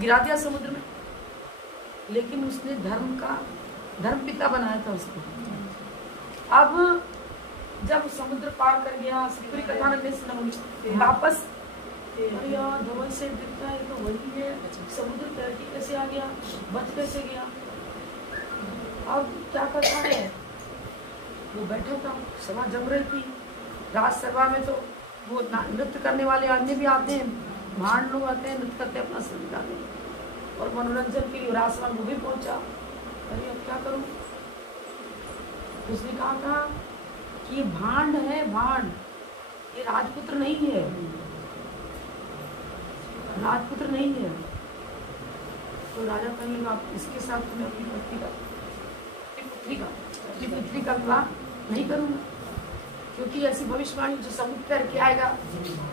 गिरा दिया समुद्र में। लेकिन उसने धर्म पिता बनाया था उसको। अब जब समुद्र पार कर गया, पूरी कथा ने वापस धवल से दिखता है तो वही है, समुद्र तैर के कैसे आ गया, बच कैसे गया? अब क्या करता है, वो बैठा था, सभा जम रही थी। राज सभा में तो वो नृत्य करने वाले आदमी भी आते हैं, भांड लोग आते हैं, नृत्य करते हैं, अपना शरीर डालते हैं, और मनोरंजन के लिए राजसभा वो भी पहुंचा। अरे अब क्या करूं? उसने कहा कि ये भांड है, भांड, ये राजपुत्र नहीं है, राजपुत्र नहीं है। तो राजा कहने लगा, इसके साथ मैं अपनी पुत्री का विवाह नहीं करूंगा, क्योंकि ऐसी भविष्यवाणी जो समुद्र करके आएगा,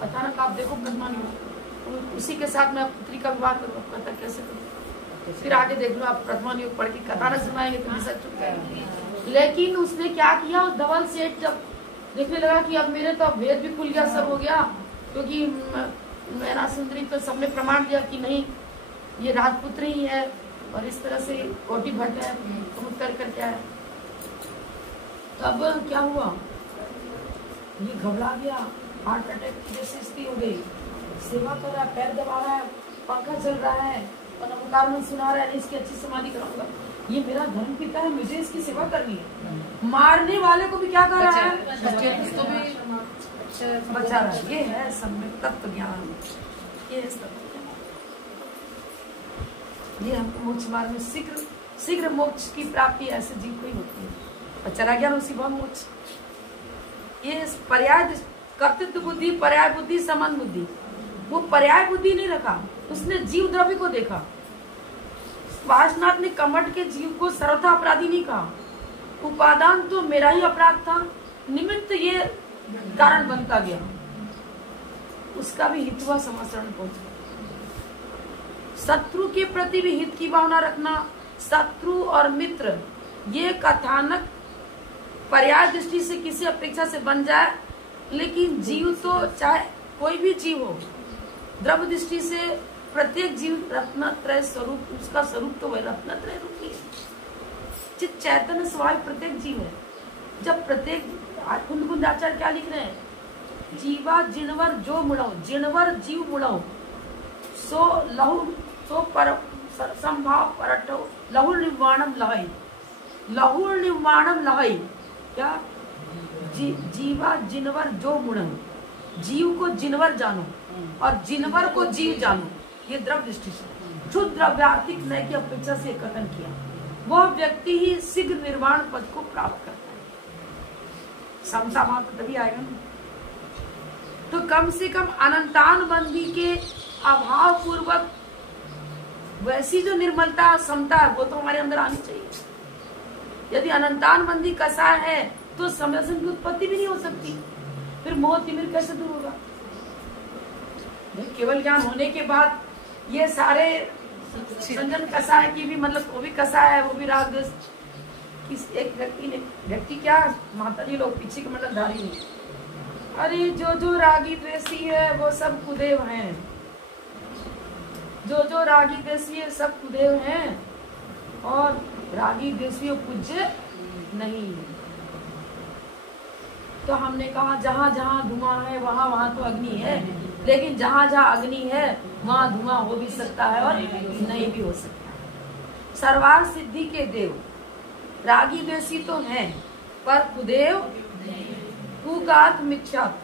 अचानक आप देखो प्रथमानुयोग, उसी के साथ मैं पुत्री का विवाह करूँ, कहता कैसे करूँ? फिर आगे देख लो, आप प्रथमानुयोग पढ़ के कथा न सुनाएंगे तो सच चुप जाएंगे। लेकिन उसने क्या किया, उस धवल सेठ जब देखने लगा कि अब मेरे तो भेद भी खुल गया, सब हो गया, क्योंकि मैना सुंदरी तो सबने प्रमाण दिया कि नहीं ये राजपुत्र ही है, और इस तरह से कोटि भट्ट है, समुद्र करके आया। तब क्या हुआ, ये घबरा गया, हार्ट अटैक की जैसी स्थिति हो गई। सेवा कर रहा है, पैर दबा रहा है, पंखा चल रहा है, और नमस्कार में सुना रहा है, इसकी अच्छी समाधि कराऊंगा, ये मेरा धर्म पिता है, मुझे इसकी सेवा करनी है। मारने वाले को भी क्या कर रहा है, उसको भी बचा रहा है। ये है सम्यक तत्व ज्ञान, ये है तत्व ज्ञान। ये हमको मोक्ष मार्ग में शीघ्र शीघ्र मोक्ष की प्राप्ति ऐसे जीव को ही होती है, और चला गया उसी भाव मोक्ष। ये पर्याय कर्तृत्व बुद्धि, पर्याय बुद्धि, संबंध बुद्धि, वो पर्याय बुद्धि नहीं रखा, उसने जीव द्रव्य को देखा। वासनाथ ने कमठ के जीव को सर्वथा अपराधी नहीं कहा, उपादान तो मेरा ही अपराध था, निमित्त ये कारण बनता गया, उसका भी हित हुआ, समासरण पहुंचा। शत्रु के प्रति भी हित की भावना रखना, शत्रु और मित्र ये कथानक पर्याय दृष्टि से किसी अपेक्षा से बन जाए, लेकिन जीव तो चाहे कोई भी जीव हो, द्रव्य दृष्टि से प्रत्येक जीव रत्नत्रय स्वरूप, उसका स्वरूप तो वह रत्नत्रय रूप ही है। चित चैतन्य स्वाभाविक प्रत्येक जीव है। जब प्रत्येक कुंद आचार्य क्या लिख रहे हैं, जीवा जिणवर जो मुड़ो, जिणवर जीव मुड़ो, सो लहु सो पर संभाव परटो लहु निर्वाणम लहई, लहु निर्वाणम लहई, क्या जीवा जिनवर जो मुड़ो, जीव को जिनवर जानो और जिनवर को जीव जानो, ये द्रव्य दृष्टि से शुद्ध द्रव्यार्थिक नय की अपेक्षा से कथन किया, वह व्यक्ति ही शीघ्र निर्वाण पद को प्राप्त करता है। समसा मात्र तभी आएगा ना। तो कम से कम अनंतानुबंधी के अभाव पूर्वक वैसी जो निर्मलता, समता है, वो तो हमारे अंदर आनी चाहिए। यदि अनंतानुबंधी कसाय है तो समरसन की उत्पत्ति भी नहीं हो सकती, फिर मोह तिमिर कैसे दूर होगा? केवल ज्ञान होने के बाद ये सारे संजन कसाय की भी, मतलब वो भी कसाय है, वो भी राग द्वेष। किस एक व्यक्ति क्या, माता जी लोग पीछे के मतलब धारी नहीं, अरे जो रागी द्वेषी है वो सब कुदेव हैं, जो रागी द्वेषी है सब कुदेव हैं, और रागी द्वेषी पूज्य नहीं। तो हमने कहा जहाँ जहाँ धुआं है वहाँ वहाँ तो अग्नि है, लेकिन जहाँ जहाँ अग्नि है वहाँ धुआं हो भी सकता है और नहीं भी हो सकता है। सर्वार सिद्धि के देव रागी द्वेषी तो हैं, पर कुदेव कुगात मिथ्यात्व,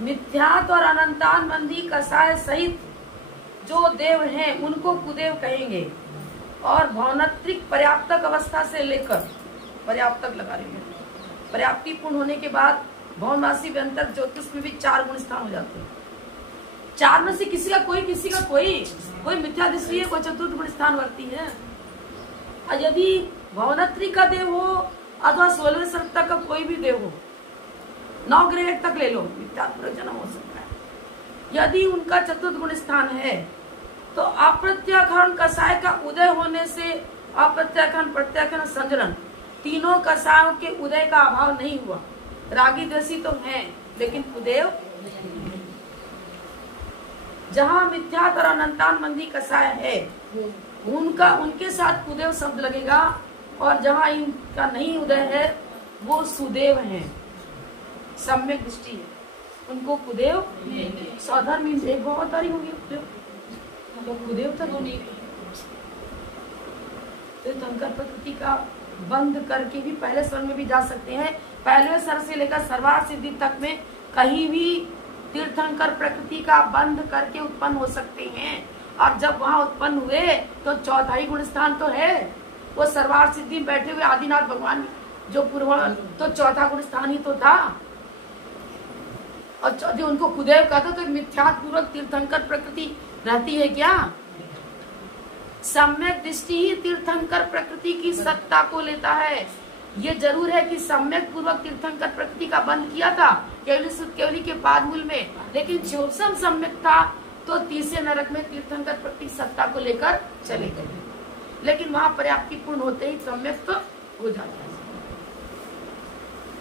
मिथ्यात्व और अनंतानबंधी कसाय सहित जो देव हैं उनको कुदेव कहेंगे। और भौनत्रिक पर्याप्तक अवस्था से लेकर, पर्याप्तक लगा रहे हैं, पर्याप्ति पूर्ण होने के बाद भौनवासी व्यंतर ज्योतिष में भी 4 गुण स्थान हो जाते हैं। 4 में से किसी का कोई मिथ्या दृष्टि है, कोई चतुर्थ गुण स्थान वर्ती है। और यदि भौनत्री का देव हो अथवा 16वें सत्ता का कोई भी देव हो, 9 ग्रेड तक ले लो, मिथ्यात्मक जन्म हो सकता है। यदि उनका चतुर्थ गुण स्थान है तो अप्रत्याख्यान कसाय का उदय होने से अप्रत्याख्यान, प्रत्याख्यान, संजरण तीनों कसायों के उदय का अभाव नहीं हुआ। रागी द्वेषी तो हैं लेकिन कुदेव, जहाँ मिथ्यात और अनंतानबंधी कसाय है उनके साथ कुदेव शब्द लगेगा, और जहाँ इनका नहीं उदय है वो सुदेव हैं, सम्यक दृष्टि है, उनको कुदेव साधारण एक भवतारी होगी, तो कुदेव तक होनी। तीर्थंकर प्रकृति का बंद करके भी पहले स्वर में भी जा सकते हैं। पहले स्वर से लेकर सर्वार सिद्धि तक में कहीं भी तीर्थंकर प्रकृति का बंद करके उत्पन्न हो सकते हैं। और जब वहां उत्पन्न हुए तो चौथाई गुण स्थान तो है, वो सर्वार सिद्धि में बैठे हुए आदिनाथ भगवान जो पूर्व, तो चौथा गुण स्थान ही तो था। और जो उनको कुदेव कहते तो मिथ्यात्व पूर्वक तीर्थंकर प्रकृति रहती है क्या? सम्यक दृष्टि ही तीर्थंकर प्रकृति की सत्ता को लेता है। ये जरूर है कि सम्यक पूर्वक तीर्थंकर प्रकृति का बंद किया था केवली के पादमूल में, लेकिन ज्योत्सम सम्यक था तो तीसरे नरक में तीर्थंकर प्रकृति सत्ता को लेकर चले गए, लेकिन वहां पर्याप्ति पूर्ण होते ही सम्यक तो हो जाता है।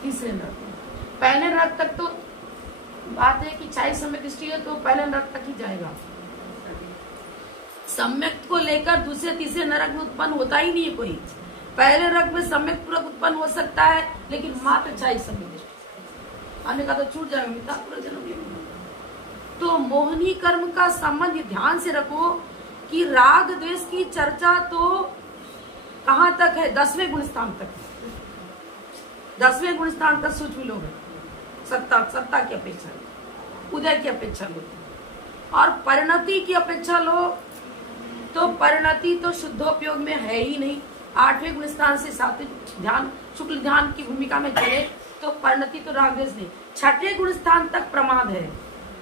तीसरे नरक में, पहले नरक तक तो बात है कि 40 सम्यक दृष्टि है तो पहले नरक तक ही जाएगा। सम्यक को लेकर दूसरे तीसरे नरक में उत्पन्न होता ही नहीं है कोई। पहले नरक में सम्यक पूर्वक उत्पन्न हो सकता है, लेकिन मात्र 40 सम्यक दृष्टि आने का तो छूट जाएगा, मिथ्या पूरा जन्म लेंगे। तो मोहनी कर्म का संबंध ध्यान से रखो कि राग द्वेष की चर्चा तो कहाँ तक है? 10वें गुण स्थान तक। 10वें गुण स्थान तक सूक्ष्म लोग हैं। सत्ता की अपेक्षा लो, उदय की अपेक्षा लो, और परिणति की अपेक्षा लो तो परिणति तो शुद्धोपयोग में है ही नहीं। 8वें गुण स्थान से 7वें ध्यान शुक्ल ध्यान की भूमिका में चले तो परिणति तो राग द्वेष नहीं। 6ठे गुण स्थान तक प्रमाद है,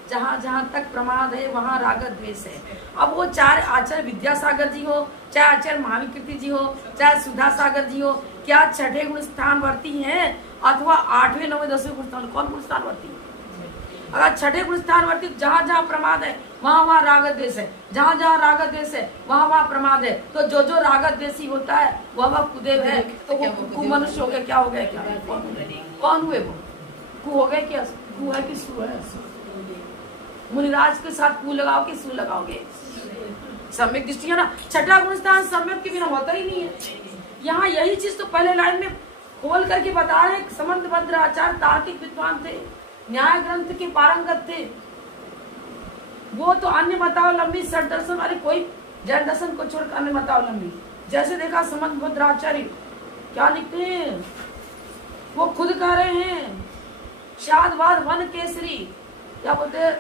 जहाँ जहाँ तक प्रमाद है वहाँ राग द्वेष है। अब वो चाहे आचार्य विद्यासागर जी हो, चाहे आचार्य महाविकृति जी हो, चाहे सुधा सागर जी हो, क्या 6ठे गुण स्थान वर्ती हैं अथवा 8वें 9वें 10वें गुण स्थान? कौन गुण स्थान वर्ती है? अगर 6ठे गुण स्थान वर्ती, जहाँ जहाँ प्रमाद है वहाँ वहाँ राग द्वेष है, जहाँ जहाँ राग द्वेष है वहाँ वहाँ प्रमाद है। तो जो जो राग द्वेषी होता है वह कुदेव है। तो वो मनुष्य हो गया, क्या हो गया? क्या कौन हुए वो? कु हो गए क्या? कु है कि सु है? मुनिराज के साथ कु लगाओ कि सु लगाओगे? सम्यक दृष्टि है ना। 6ठा गुण स्थान सम्यक के बिना होता ही नहीं है। यहाँ यही चीज तो पहले लाइन में खोल करके बता रहे। समंत भद्र आचार्य तार्किक विद्वान थे, न्याय ग्रंथ के पारंगत थे। वो तो अन्य मतावलंबी षट दर्शन वाले, कोई जैन दर्शन को छोड़कर अन्य मतावलंबी, जैसे देखा समंत भद्र आचार्य क्या लिखते हैं, वो खुद कह रहे हैं शादवाद वन केसरी, क्या बोलते हैं,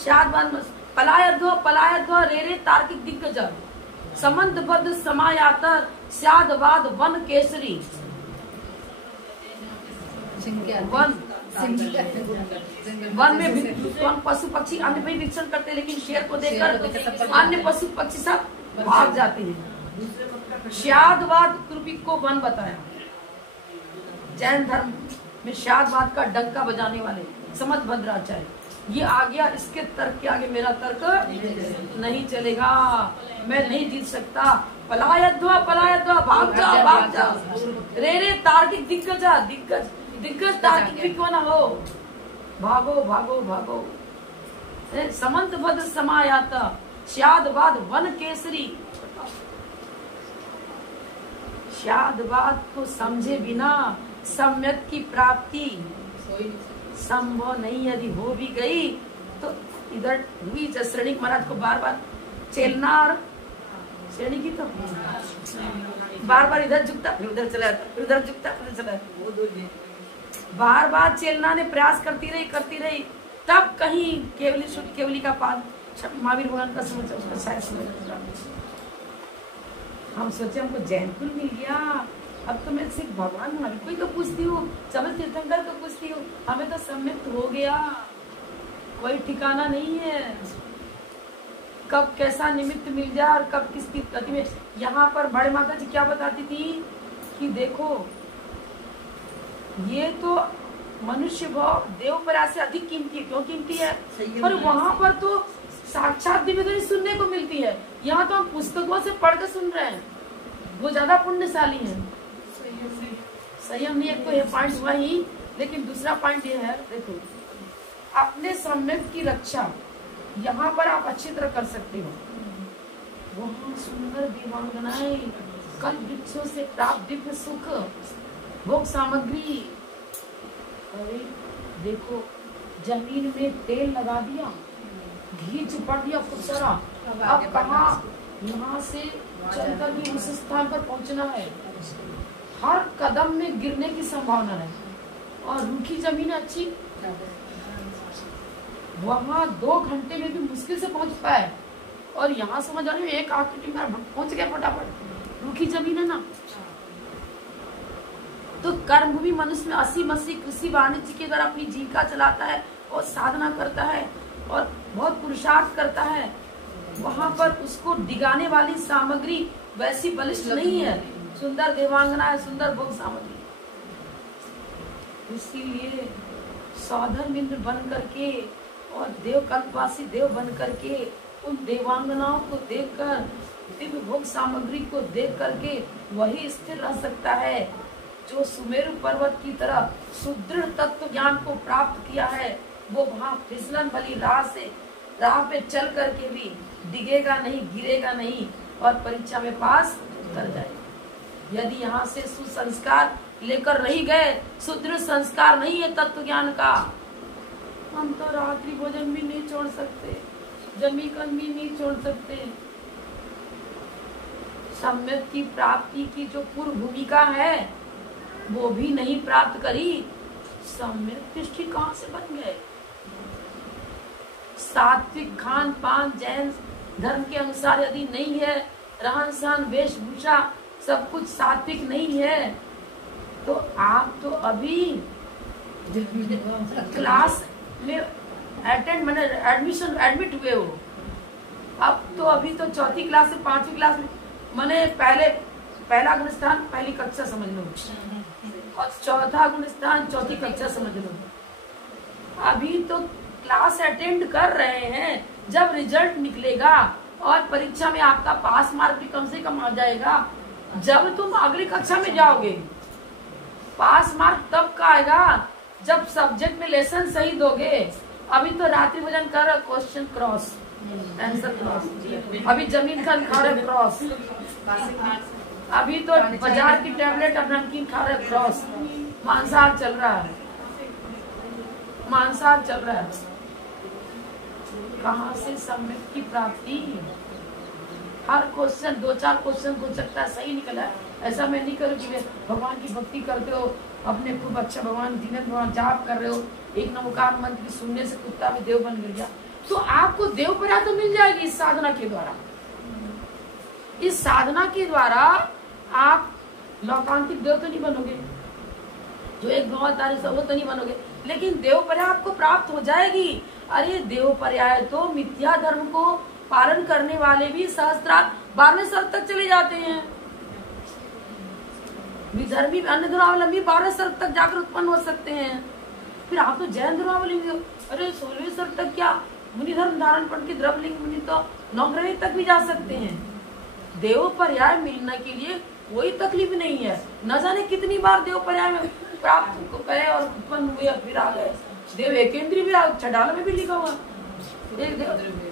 शादवाद पलायध्व रेरे तार्किक दिग्गज समंतबद्ध समायातर शादवाद वन केसरी। वन में पशु पक्षी अन्य भी निरीक्षण करते, लेकिन शेर को देखकर अन्य पशु पक्षी सब भाग जाते हैं। शादवाद कृपिक को वन बताया। जैन धर्म में शादवाद का डंका बजाने वाले समंत भद्राचार्य, ये आ गया। इसके तर्क के आगे मेरा तर्क नहीं चलेगा, मैं नहीं जीत सकता। पलायध्व भाग जाओ रे रे तार्किक दिग्गज तार्किक भी क्यों ना हो, भागो। समंत भद्र समायाता शादवाद वन केसरी। शादवाद को समझे बिना सम्यक की प्राप्ति संभव नहीं। यदि हो भी गई तो इधर हुई। श्रेणी महाराज को बार बार चेलना, और श्रेणी की तो बार बार इधर झुकता फिर उधर चला जाता, फिर उधर झुकता फिर चला जाता। बार बार चेलना ने प्रयास करती रही, तब कहीं केवली शुद्ध केवली का पाद महावीर भगवान का समझ, उसका शायद समझ। हम सोचे हमको जैनपुर मिल गया, अब तो मैं सिर्फ भगवान महावीर को ही तो पूछती हूँ, चमन तीर्थंकर को पूछती हूँ, हमें तो सम्यक हो गया। कोई ठिकाना नहीं है कब कैसा निमित्त मिल जाए और कब किस गति में। यहाँ पर बड़े माता जी क्या बताती थी कि देखो ये तो मनुष्य भाव देव परा से अधिक कीमती है। क्यों कीमती है? पर वहाँ पर तो साक्षात दिव्य सुनने को मिलती है, यहाँ तो हम पुस्तकों से पढ़कर सुन रहे हैं, वो ज्यादा पुण्यशाली है। संयम नहीं, एक तो ये पॉइंट हुआ ही, लेकिन दूसरा पॉइंट ये है, देखो अपने सम्यक की रक्षा यहाँ पर आप अच्छी तरह कर सकते हो। वहाँ सुंदर देवांगनाएं, कल वृक्षों से प्राप्त दिव्य सुख, भोग सामग्री। अरे देखो जमीन में तेल लगा दिया, घी चिपड़ दिया खूब सारा, अब कहाँ यहाँ से चलकर भी उस स्थान पर पहुँचना है। हर कदम में गिरने की संभावना है, और रूखी जमीन अच्छी, वहाँ 2 घंटे में भी मुश्किल से पहुंच पाए, और यहाँ समझ आ रही है 1 आकृति में पहुंच गया फटाफट। रूखी जमीन है ना। तो कर्मभूमि मनुष्य में 80 कृषि वाणिज्य के द्वारा अपनी जीविका चलाता है और साधना करता है और बहुत पुरुषार्थ करता है। वहाँ पर उसको डिगाने वाली सामग्री वैसी बलिष्ठ नहीं है, सुंदर देवांगना है, सुंदर भोग सामग्री। इसीलिए साधन मिंद्र बन करके और देव कल्पवासी देव बन करके उन देवांगनाओं को देखकर, दिव्य भोग सामग्री को देख करके वही स्थिर रह सकता है जो सुमेरु पर्वत की तरह सुदृढ़ तत्व ज्ञान को प्राप्त किया है। वो वहाँ फिसलन वाली राह पे चल करके भी डिगेगा नहीं, गिरेगा नहीं और परीक्षा में पास कर जाएगा। यदि यहाँ से सुसंस्कार लेकर नहीं गए, सुदृढ़ संस्कार नहीं है तत्व ज्ञान का, हम तो रात्रि भोजन भी नहीं छोड़ सकते, जमीकन भी नहीं छोड़ सकते। सम्यक की प्राप्ति की जो पूर्व भूमिका है वो भी नहीं प्राप्त करी, सम्यक दृष्टि कहाँ से बन गए? सात्विक खान पान जैन धर्म के अनुसार यदि नहीं है, रहन सहन वेशभूषा सब कुछ सात्विक नहीं है, तो आप तो अभी क्लास में एडमिट हुए हो। अब तो अभी तो चौथी क्लास से 5वीं क्लास में, मैंने पहला गुणस्थान पहली कक्षा समझ लो और चौथा गुणस्थान चौथी कक्षा समझ लो। अभी तो क्लास अटेंड कर रहे हैं, जब रिजल्ट निकलेगा और परीक्षा में आपका पास मार्क भी कम से कम आ जाएगा, जब तुम अगली कक्षा में जाओगे। पास मार्क तब का आएगा जब सब्जेक्ट में लेसन सही दोगे। अभी तो रात्रि भोजन कर क्वेश्चन क्रॉस, आंसर क्रॉस, अभी जमीन का खा रहे क्रॉस, अभी तो बाजार की टैबलेट और नमकीन खा रहे क्रॉस। मांसाहार चल रहा है, मांसाहार चल रहा है। कहाँ से सम्यक की प्राप्ति? हर क्वेश्चन 2-4 क्वेश्चन हो सकता है सही निकला है। ऐसा मैं नहीं करूँ कि भगवान की भक्ति करते हो, अपने खूब अच्छा भगवान दीनत भगवान जाप कर रहे हो, एक नमोकार मंत्र की सुनने से कुत्ता भी देव बन गया, तो आपको देव परा तो मिल जाएगी इस साधना के द्वारा। इस साधना के द्वारा आप लौकांतिक देव तो नहीं बनोगे, जो एक भगवान तारे वो तो नहीं बनोगे, लेकिन देव पर्याय आपको प्राप्त हो जाएगी। अरे देव पर्याय तो मिथ्या धर्म को पालन करने वाले भी सहस्त्रार्थ 12वें स्तर तक चले जाते हैं। विधर्मी अन्य धर्मावलंबी 12वें स्तर तक जाकर उत्पन्न हो सकते हैं। फिर आप तो जैन धर्मावलंबी हो, अरे 16वें स्तर तक क्या मुनि धर्म धारण पढ़ के द्रवलिंग मुनि तो 9ग्रही तक भी जा सकते हैं। देव पर्याय मिलने के लिए कोई तकलीफ नहीं है। न जाने कितनी बार देव पर्याय में प्राप्त करे और उत्पन्न हुए फिर आ गए। देव एकेंद्रीय भी छटाला में भी लिखा हुआ।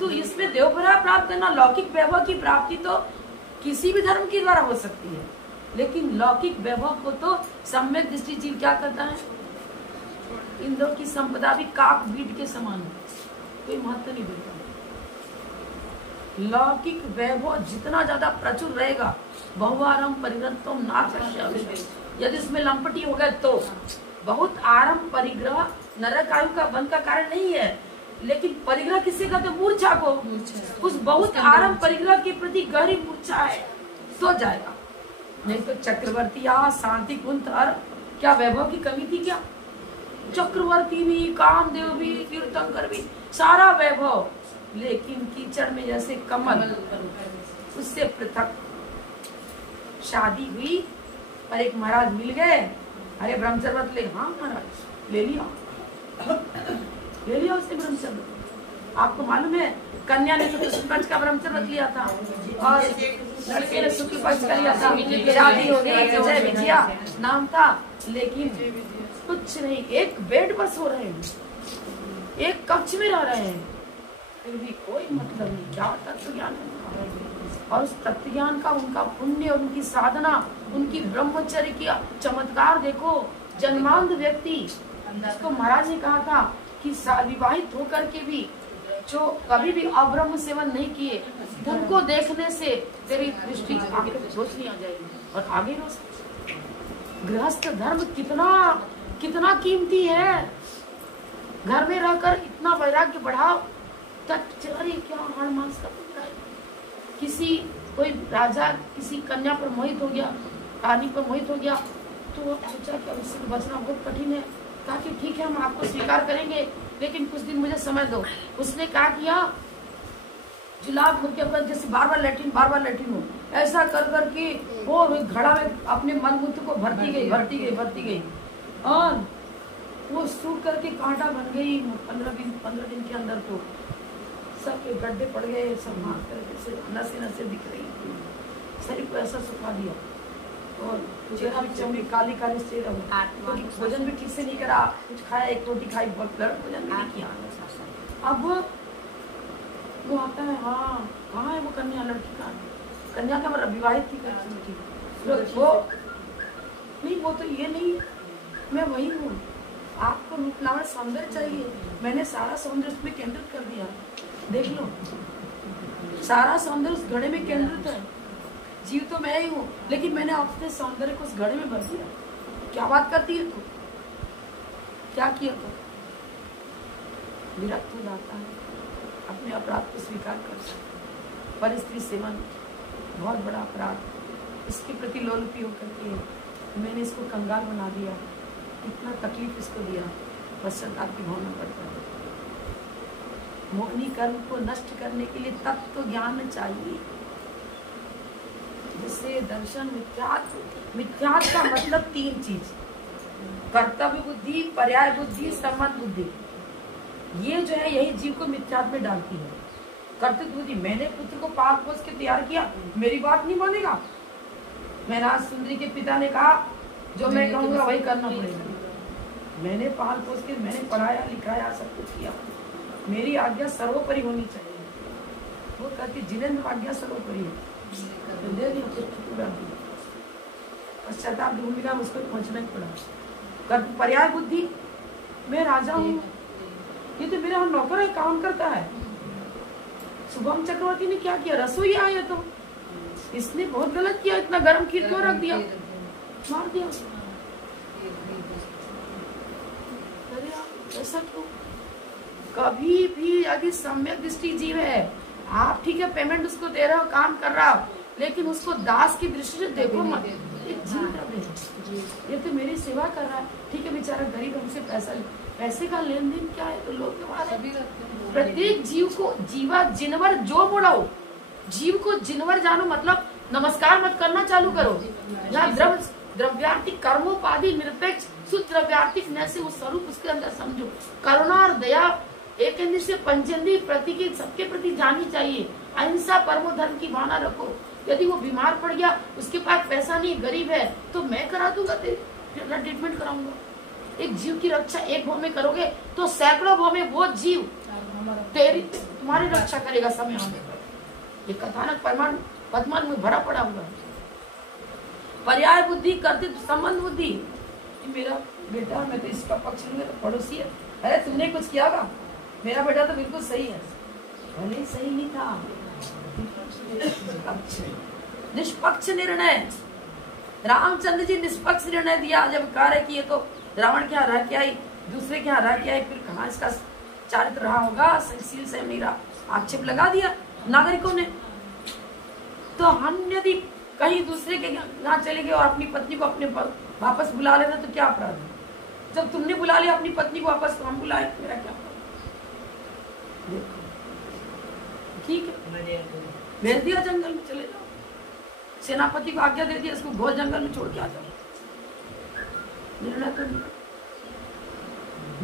तो इसमें देव पर्याय प्राप्त करना, लौकिक वैभव की प्राप्ति तो किसी भी धर्म के द्वारा हो सकती है, लेकिन लौकिक वैभव को तो सम्यक दृष्टि जीव क्या करता है? इंद्रों की संपदा भी काक बीट के समान है, कोई महत्व नहीं देता। लौकिक वैभव जितना ज्यादा प्रचुर रहेगा, बहुआरंभ परिग्रह नाश, यदि इसमें लंपटी हो गए तो बहुत आरंभ परिग्रह नरक आयु का बंध का कारण नहीं है, लेकिन परिग्रह किससे कहते? मूर्छा को। उस बहुत आरंभ परिग्रह के प्रति गहरी मूर्छा है तो जाएगा। नहीं तो चक्रवर्ती शांति कुंत हर क्या वैभव की कमी थी क्या? चक्रवर्ती भी, कामदेव भी, तीर्थंकर भी, सारा वैभव, लेकिन कीचड़ में जैसे कमल, उससे पृथक। शादी हुई और एक महाराज मिल गए, अरे ब्रह्मचर्य ले, हाँ महाराज ले लिया ले लिया उसने ब्रह्मचर्य। आपको मालूम है कन्या ने तो शुक्ल पक्ष का ब्रह्मचर्य लिया था और लड़के ने शुक्ल पक्ष का लिया था। शादी हो गई, जय विजया नाम था, लेकिन कुछ नहीं, एक बेड पर सो रहे हैं, एक कक्ष में रह रहे हैं, फिर भी कोई मतलब नहीं। क्या तत्व ज्ञान और उस तत्व ज्ञान का उनका पुण्य, उनकी साधना, उनकी ब्रह्मचर्य की चमत्कार देखो। जन्मांध व्यक्ति, जिसको महाराज ने कहा था कि विवाहित होकर के भी जो कभी भी अब्रह्म सेवन नहीं किए, उनको देखने से तेरी दृष्टि रोशनी आ जाएगी और आगे रोशनी। गृहस्थ धर्म कितना कीमती है। घर में रहकर इतना वैराग्य बढ़ाओ, अरे क्या हाड़ मांस का पुत्र है। कोई राजा किसी कन्या पर मोहित हो गया, रानी पर मोहित हो गया, तो सोचा कि उससे बचना बहुत कठिन है। कहा कि ठीक है, हम आपको स्वीकार करेंगे, लेकिन कुछ दिन मुझे समय दो। उसने कहा किया, जुलाब के ऊपर जैसे बार बार लेटिन हो, ऐसा कर करके वो घड़ा में अपने मलमूत्र को भरती गई और वो सूख करके कांटा बन गई। 15 दिन के अंदर तो सबके गड्ढे पड़ गए, सब हाथ करके नसे दिख रही, शरीर को ऐसा सुखा दिया और चेहरा भी चमड़ी काली चेहरा हुआ, क्योंकि भोजन भी ठीक से नहीं करा, कुछ खाया, एक रोटी खाई, भोजन भी नहीं किया। अब वो आता है, हाँ कहाँ है वो कन्या? लड़की का कन्या का विवाहित थी, वो नहीं, वो तो ये नहीं, मैं वही हूँ। आपको रूपलावण सौंदर्य चाहिए, मैंने सारा सौंदर्य उसमें केंद्रित कर दिया। देख लो, सारा सौंदर्य उस घड़े में केंद्रित है। जीव तो मैं ही हूँ, लेकिन मैंने अपने सौंदर्य को उस घड़े में भर दिया। क्या बात करती है तू? क्या किया तो? विरक्त हो जाता है। अपने अपराध को स्वीकार कर सकते। पर स्त्री सेवन बहुत बड़ा अपराध, इसके प्रति लोलुपी होकर के मैंने इसको कंगाल बना दिया, इतना तकलीफ इसको दिया, पश्चाताप की भावना पड़ता है। मोहनी कर्म को नष्ट करने के लिए तत्व ज्ञान चाहिए, जिससे दर्शन मिथ्यात्व का मतलब 3 चीज, कर्तव्य बुद्धि, पर्याय बुद्धि, संबंध बुद्धि। ये जो है यही जीव को मिथ्यात्व में डालती है। कर्तव्य बुद्धि, मैंने पुत्र को पाल पोस के तैयार किया, मेरी बात नहीं मानेगा। महराज सुंदरी के पिता ने कहा जो मैं कहूँगा वही करना पड़ेगा। मैंने पाल पोस के, मैंने पढ़ाया लिखाया, सब कुछ किया, मेरी आज्ञा सर्वोपरि होनी चाहिए। वो कहती जिनेंद्र आज्ञा सर्वोपरि है, तो दे दिया, पूरा दिया। पश्चाताप की भूमिका में उसको पहुंचना ही पड़ा। पर्याय बुद्धि, मैं राजा हूँ, ये तो मेरा नौकर है, काम करता है। शुभम चक्रवर्ती ने क्या किया, रसोई आया तो इसने बहुत गलत किया, इतना गर्म खीर क्यों रख दिया, मार दिया। ऐसा क्यों? कभी भी यदि सम्यक दृष्टि जीव है, आप ठीक है पेमेंट उसको दे रहे हो, काम कर रहा हो, लेकिन उसको दास की दृष्टि से देखो मत। एक जीव ये तो मेरी सेवा कर रहा है, ठीक है बेचारा गरीब, हमसे पैसे का लेन देन क्या है, तो लोग प्रत्येक जीव को जीवा जिनवर जो बोलाओ, जीव को जिनवर जानो, मतलब नमस्कार मत करना चालू करो। यहाँ द्रव्यार्थिक कर्मोपाधि निरपेक्ष शुद्ध द्रव्यार्थिक न से वो स्वरूप उसके अंदर समझो। करुणा और दया एक इंद्रिय से पंचेंद्रिय प्रति की सबके प्रति जानी चाहिए। अहिंसा परमो धर्म की भावना रखो। यदि वो बीमार पड़ गया, उसके पास पैसा नहीं, गरीब है, तो मैं करा दूंगा, तेरा ट्रीटमेंट कराऊंगा। एक जीव की रक्षा एक भाव में करोगे तो सैकड़ों भाव में वो जीव तुम्हारी रक्षा करेगा समय आने पर। ये कथानक पद्मान में भरा पड़ा हुआ है। पर्याय बुद्धि करते संबंध बुद्धि, मेरा बेटा, मैं तो इसका पक्ष लूंगा, तो पड़ोसी है, अरे तुमने कुछ किया होगा, मेरा बेटा तो बिल्कुल सही है, भले सही नहीं था। निष्पक्ष निर्णय, रामचंद्र जी निष्पक्ष निर्णय दिया। जब कार्य किए तो रावण के यहाँ रह के आई, दूसरे के यहाँ रह के आई, फिर कहाँ इसका चारित्र रहा होगा, सहनशील से मेरा आक्षेप लगा दिया नागरिकों ने। तो हम यदि कहीं दूसरे के यहाँ चले गए और अपनी पत्नी को अपने वापस बुला लेना, तो क्या अपराध है? जब तुमने बुला लिया अपनी पत्नी को वापस, तो हम बुलाए, मेरा क्या अपराध? देखो ठीक है, भेज दिया जंगल में, चले जाओ। सेनापति को आज्ञा दे दिया, इसको घोर जंगल में छोड़ के आ जाओ। निर्णय तो नहीं,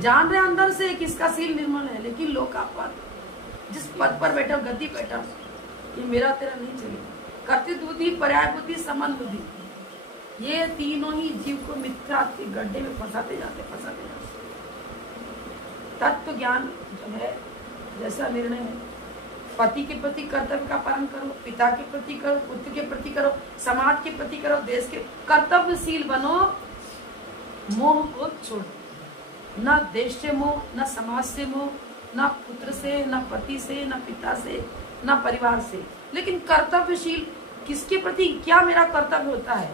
जान रहे अंदर से किसका सील निर्मल है, लेकिन लोकापद, जिस पद पर बैठा, गद्दी बैठा, ये मेरा तेरा नहीं चलेगा। कर्तव्य बुद्धि, पर्याय बुद्धि, संबंध बुद्धि, ये तीनों ही जीव को मिथ्या के गड्ढे में फंसाते जाते। तत्व ज्ञान जो है, जैसा निर्णय है, पति के प्रति कर्तव्य का पालन करो, पिता के प्रति करो, पुत्र के प्रति करो, समाज के प्रति करो, देश के कर्तव्यशील बनो। मोह को छोड़ो, न देश से मोह, न समाज से मोह, न पुत्र से, न पति से, न पिता से, न परिवार से। लेकिन कर्तव्यशील किसके प्रति, क्या मेरा कर्तव्य होता है?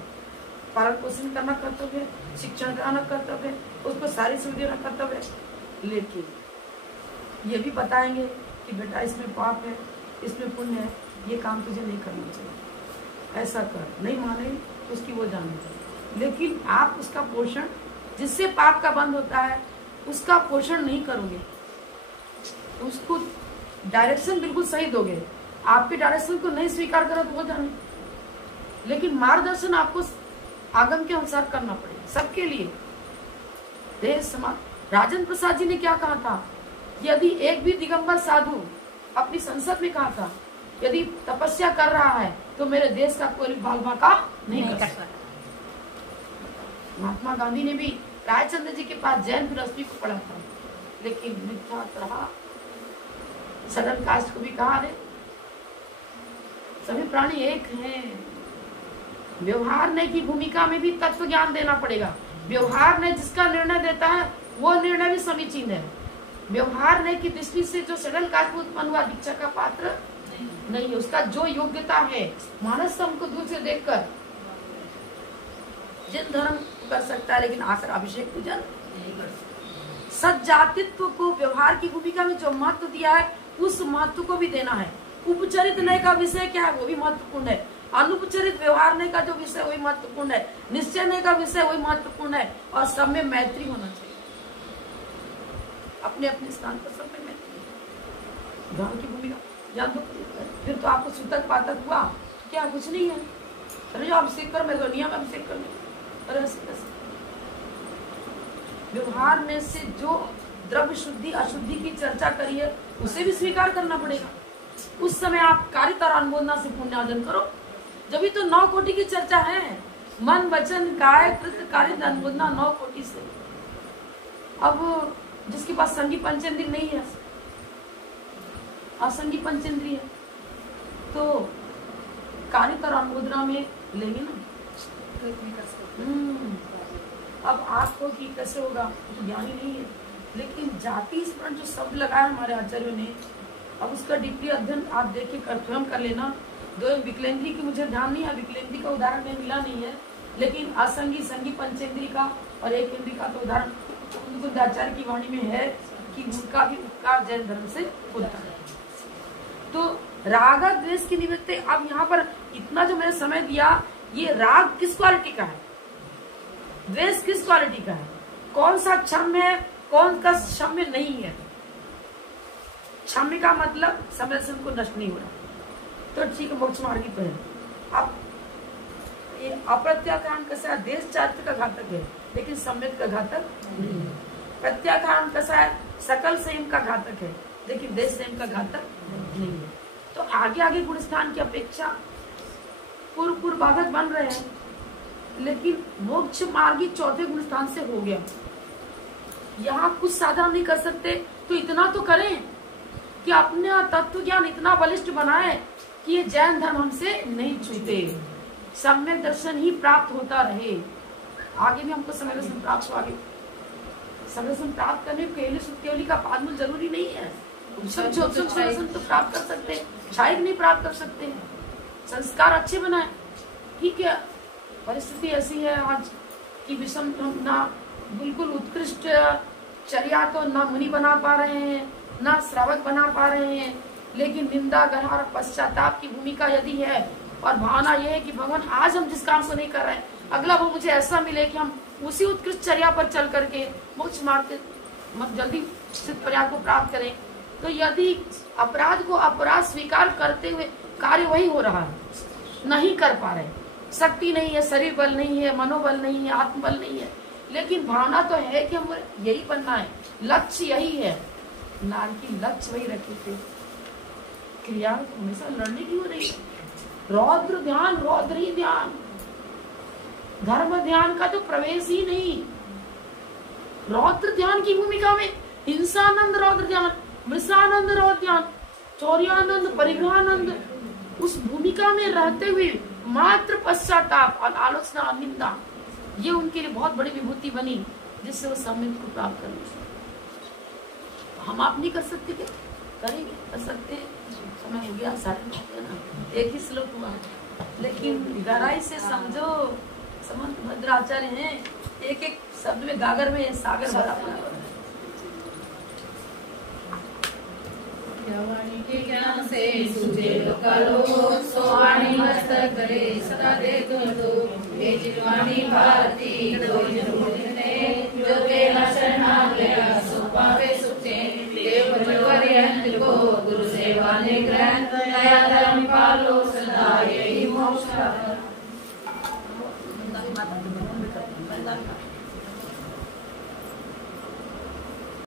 पालन पोषण करना कर्तव्य है, शिक्षण कराना कर्तव्य है, उसको सारी सुविधा देना कर्तव्य है। लेकिन ये भी बताएंगे कि बेटा इसमें पाप है, इसमें पुण्य है, ये काम तुझे नहीं करना चाहिए, ऐसा कर, नहीं माने उसकी वो जाननी चाहिए। लेकिन आप उसका पोषण, जिससे पाप का बंद होता है, उसका पोषण नहीं करोगे, उसको डायरेक्शन बिल्कुल सही दोगे, आपके डायरेक्शन को नहीं स्वीकार करो तो वो जाने। लेकिन मार्गदर्शन आपको आगम के अनुसार करना पड़ेगा, सबके लिए। देश समाज, राजेंद्र प्रसाद जी ने क्या कहा था, यदि एक भी दिगंबर साधु अपनी संसद में कहा था, यदि तपस्या कर रहा है तो मेरे देश का कोई बाल बाका नहीं कर सकता। महात्मा गांधी ने भी रायचंद्र जी के पास जैन फिलॉसफी को पढ़ा था, लेकिन मिथ्या रहा। सडन कास्ट को भी कहा है सभी प्राणी एक हैं। व्यवहार ने की भूमिका में भी तत्व ज्ञान देना पड़ेगा। व्यवहार ने जिसका निर्णय देता है वो निर्णय भी समीचीन है। व्यवहार ने की दृष्टि से जो सडन कास्ट में उत्पन्न हुआ दीक्षा का पात्र नहीं है, उसका जो योग्यता है, मानस सम को दूर से देखकर जिन धर्म कर सकता है, लेकिन आकर अभिषेक पूजन नहीं कर सकता। सज्जातित्व को व्यवहार की भूमिका में जो महत्व दिया है उस महत्व को भी देना है। उपचरित नय का विषय क्या है, वो भी महत्वपूर्ण है। अनुपचरित व्यवहार ने का जो विषय वही महत्वपूर्ण है। निश्चय ने का विषय वही महत्वपूर्ण है। और सब में मैत्री होना चाहिए, अपने अपने स्थान पर सब में मैत्री। धर्म की भूमिका जान दो, फिर तो आपको सूतक पातक हुआ क्या, कुछ नहीं है। अरे जो अभिषेक कर, मेरे नियम अभिषेक करने, अरे कैसे व्यवहार में से जो द्रव्य शुद्धि अशुद्धि की चर्चा करी है उसे भी स्वीकार करना पड़ेगा। उस समय आप कारिता और अनुमोदना से पुण्यार्जन करो, जब तो 9 कोटि की चर्चा है। मन वचन काय कृत कारित अनुमोदना 9 कोटि से। अब जिसके पास संगी पंचेंद्रिय नहीं है, असंगी पंचेंद्रिय है, तो कारिता और अनुमोदना में लेंगे ना। अब आपको कि कैसे होगा तो ज्ञान ही नहीं है। लेकिन जाति स्मरण जो शब्द लगाया हमारे आचार्यों ने, अब उसका डीपली अध्ययन आप देखिए स्वयं कर लेना। 2 विकलेंद्री की मुझे ध्यान नहीं है, विकलेंद्री का उदाहरण में मिला नहीं है, लेकिन असंगी संगी पंचेंद्री का और एक इंद्री का तो उदाहरण आचार्य की वाणी में है कि उनका भी उपकार जैन धर्म से होता है। तो राग द्वेष की निमित्त, अब यहाँ पर इतना जो मैंने समय दिया, ये राग किस क्वालिटी का है, द्वेष किस क्वालिटी का है, कौन सा क्षम्य है, कौन का क्षम्य नहीं है। क्षम्य का मतलब समय से उनको नष्ट नहीं हो रहा, तो ठीक है, मोक्ष मार्गी तो है। अब ये अप्रत्याख्यान कैसा है, देश चारित्र का घातक है लेकिन सम्यक का घातक नहीं है। प्रत्याख्यान कैसा है, सकल संयम का घातक है लेकिन देश संयम का घातक नहीं है। तो आगे आगे गुण स्थान की अपेक्षा पूर्व भागत बन रहे हैं, लेकिन मोक्ष मार्गी 4थे गुण स्थान से हो गया। यहाँ कुछ साधना नहीं कर सकते तो इतना तो करें कि अपने तत्व ज्ञान इतना बलिष्ठ बनाए कि ये जैन धर्म हमसे नहीं छूटे, सम्यक दर्शन ही प्राप्त होता रहे। आगे भी हमको सम्यक दर्शन प्राप्त हो, आगे सम्यक दर्शन प्राप्त करने केवली का पादमूल जरूरी नहीं है। सब दर्शन तो प्राप्त कर सकते हैं, क्षायिक नहीं प्राप्त कर सकते हैं। संस्कार अच्छे बनाए, ठीक है। परिस्थिति ऐसी है आज कि विषम ना बिल्कुल उत्कृष्ट चर्या तो ना मुनि बना पा रहे हैं, ना श्रावक बना पा रहे हैं, लेकिन निंदा ग्रहण और पश्चाताप की भूमिका यदि है और भावना यह है कि भगवान आज हम जिस काम को नहीं कर रहे हैं, अगला वो मुझे ऐसा मिले कि हम उसी उत्कृष्ट चर्या पर चल करके मोक्ष मार्ग के जल्दी सिद्ध पर्याय को प्राप्त करें। तो यदि अपराध को अपराध स्वीकार करते हुए कार्य वही हो रहा है, नहीं कर पा रहे, शक्ति नहीं है, शरीर बल नहीं है, मनोबल नहीं है, आत्मबल नहीं है, लेकिन भावना तो है कि हम यही बनना है, लक्ष्य यही है। नाम की लक्ष्य वही रखे थे, क्रिया हमेशा लड़ने की हो रही है। रौद्र ध्यान, रौद्र ही ध्यान, धर्म ध्यान का तो प्रवेश ही नहीं। रौद्र ध्यान की भूमिका में हिंसानंद रौद्र ध्यान, मृषानंद रौद्र ध्यान, चौर्यानंद, परिग्रहानंद, उस भूमिका में रहते हुए मात्र पश्चाताप और आलोचना निंदा, ये उनके लिए बहुत बड़ी विभूति बनी जिससे वो सम्यक को प्राप्त कर सकते। हम आप नहीं कर सकते क्या? करेंगे, कर सकते हैं। समय हो गया, सारे है ना, एक ही श्लोक हुआ, लेकिन गहराई से समझो। समंत भद्राचार्य हैं, एक एक शब्द में गागर में सागर भरा पड़ा है। वाणी के ज्ञान से सूझे लोकालोक, सो वाणी मस्तक करे सदा दे तुमको। ये जितवाणी भारती दो ने जो बेला शरण गया सो पावे सुखे। देव बलवरियंत को गुरु सेवा ने ग्रहण, नया धर्म पालो सदा यही मोक्ष।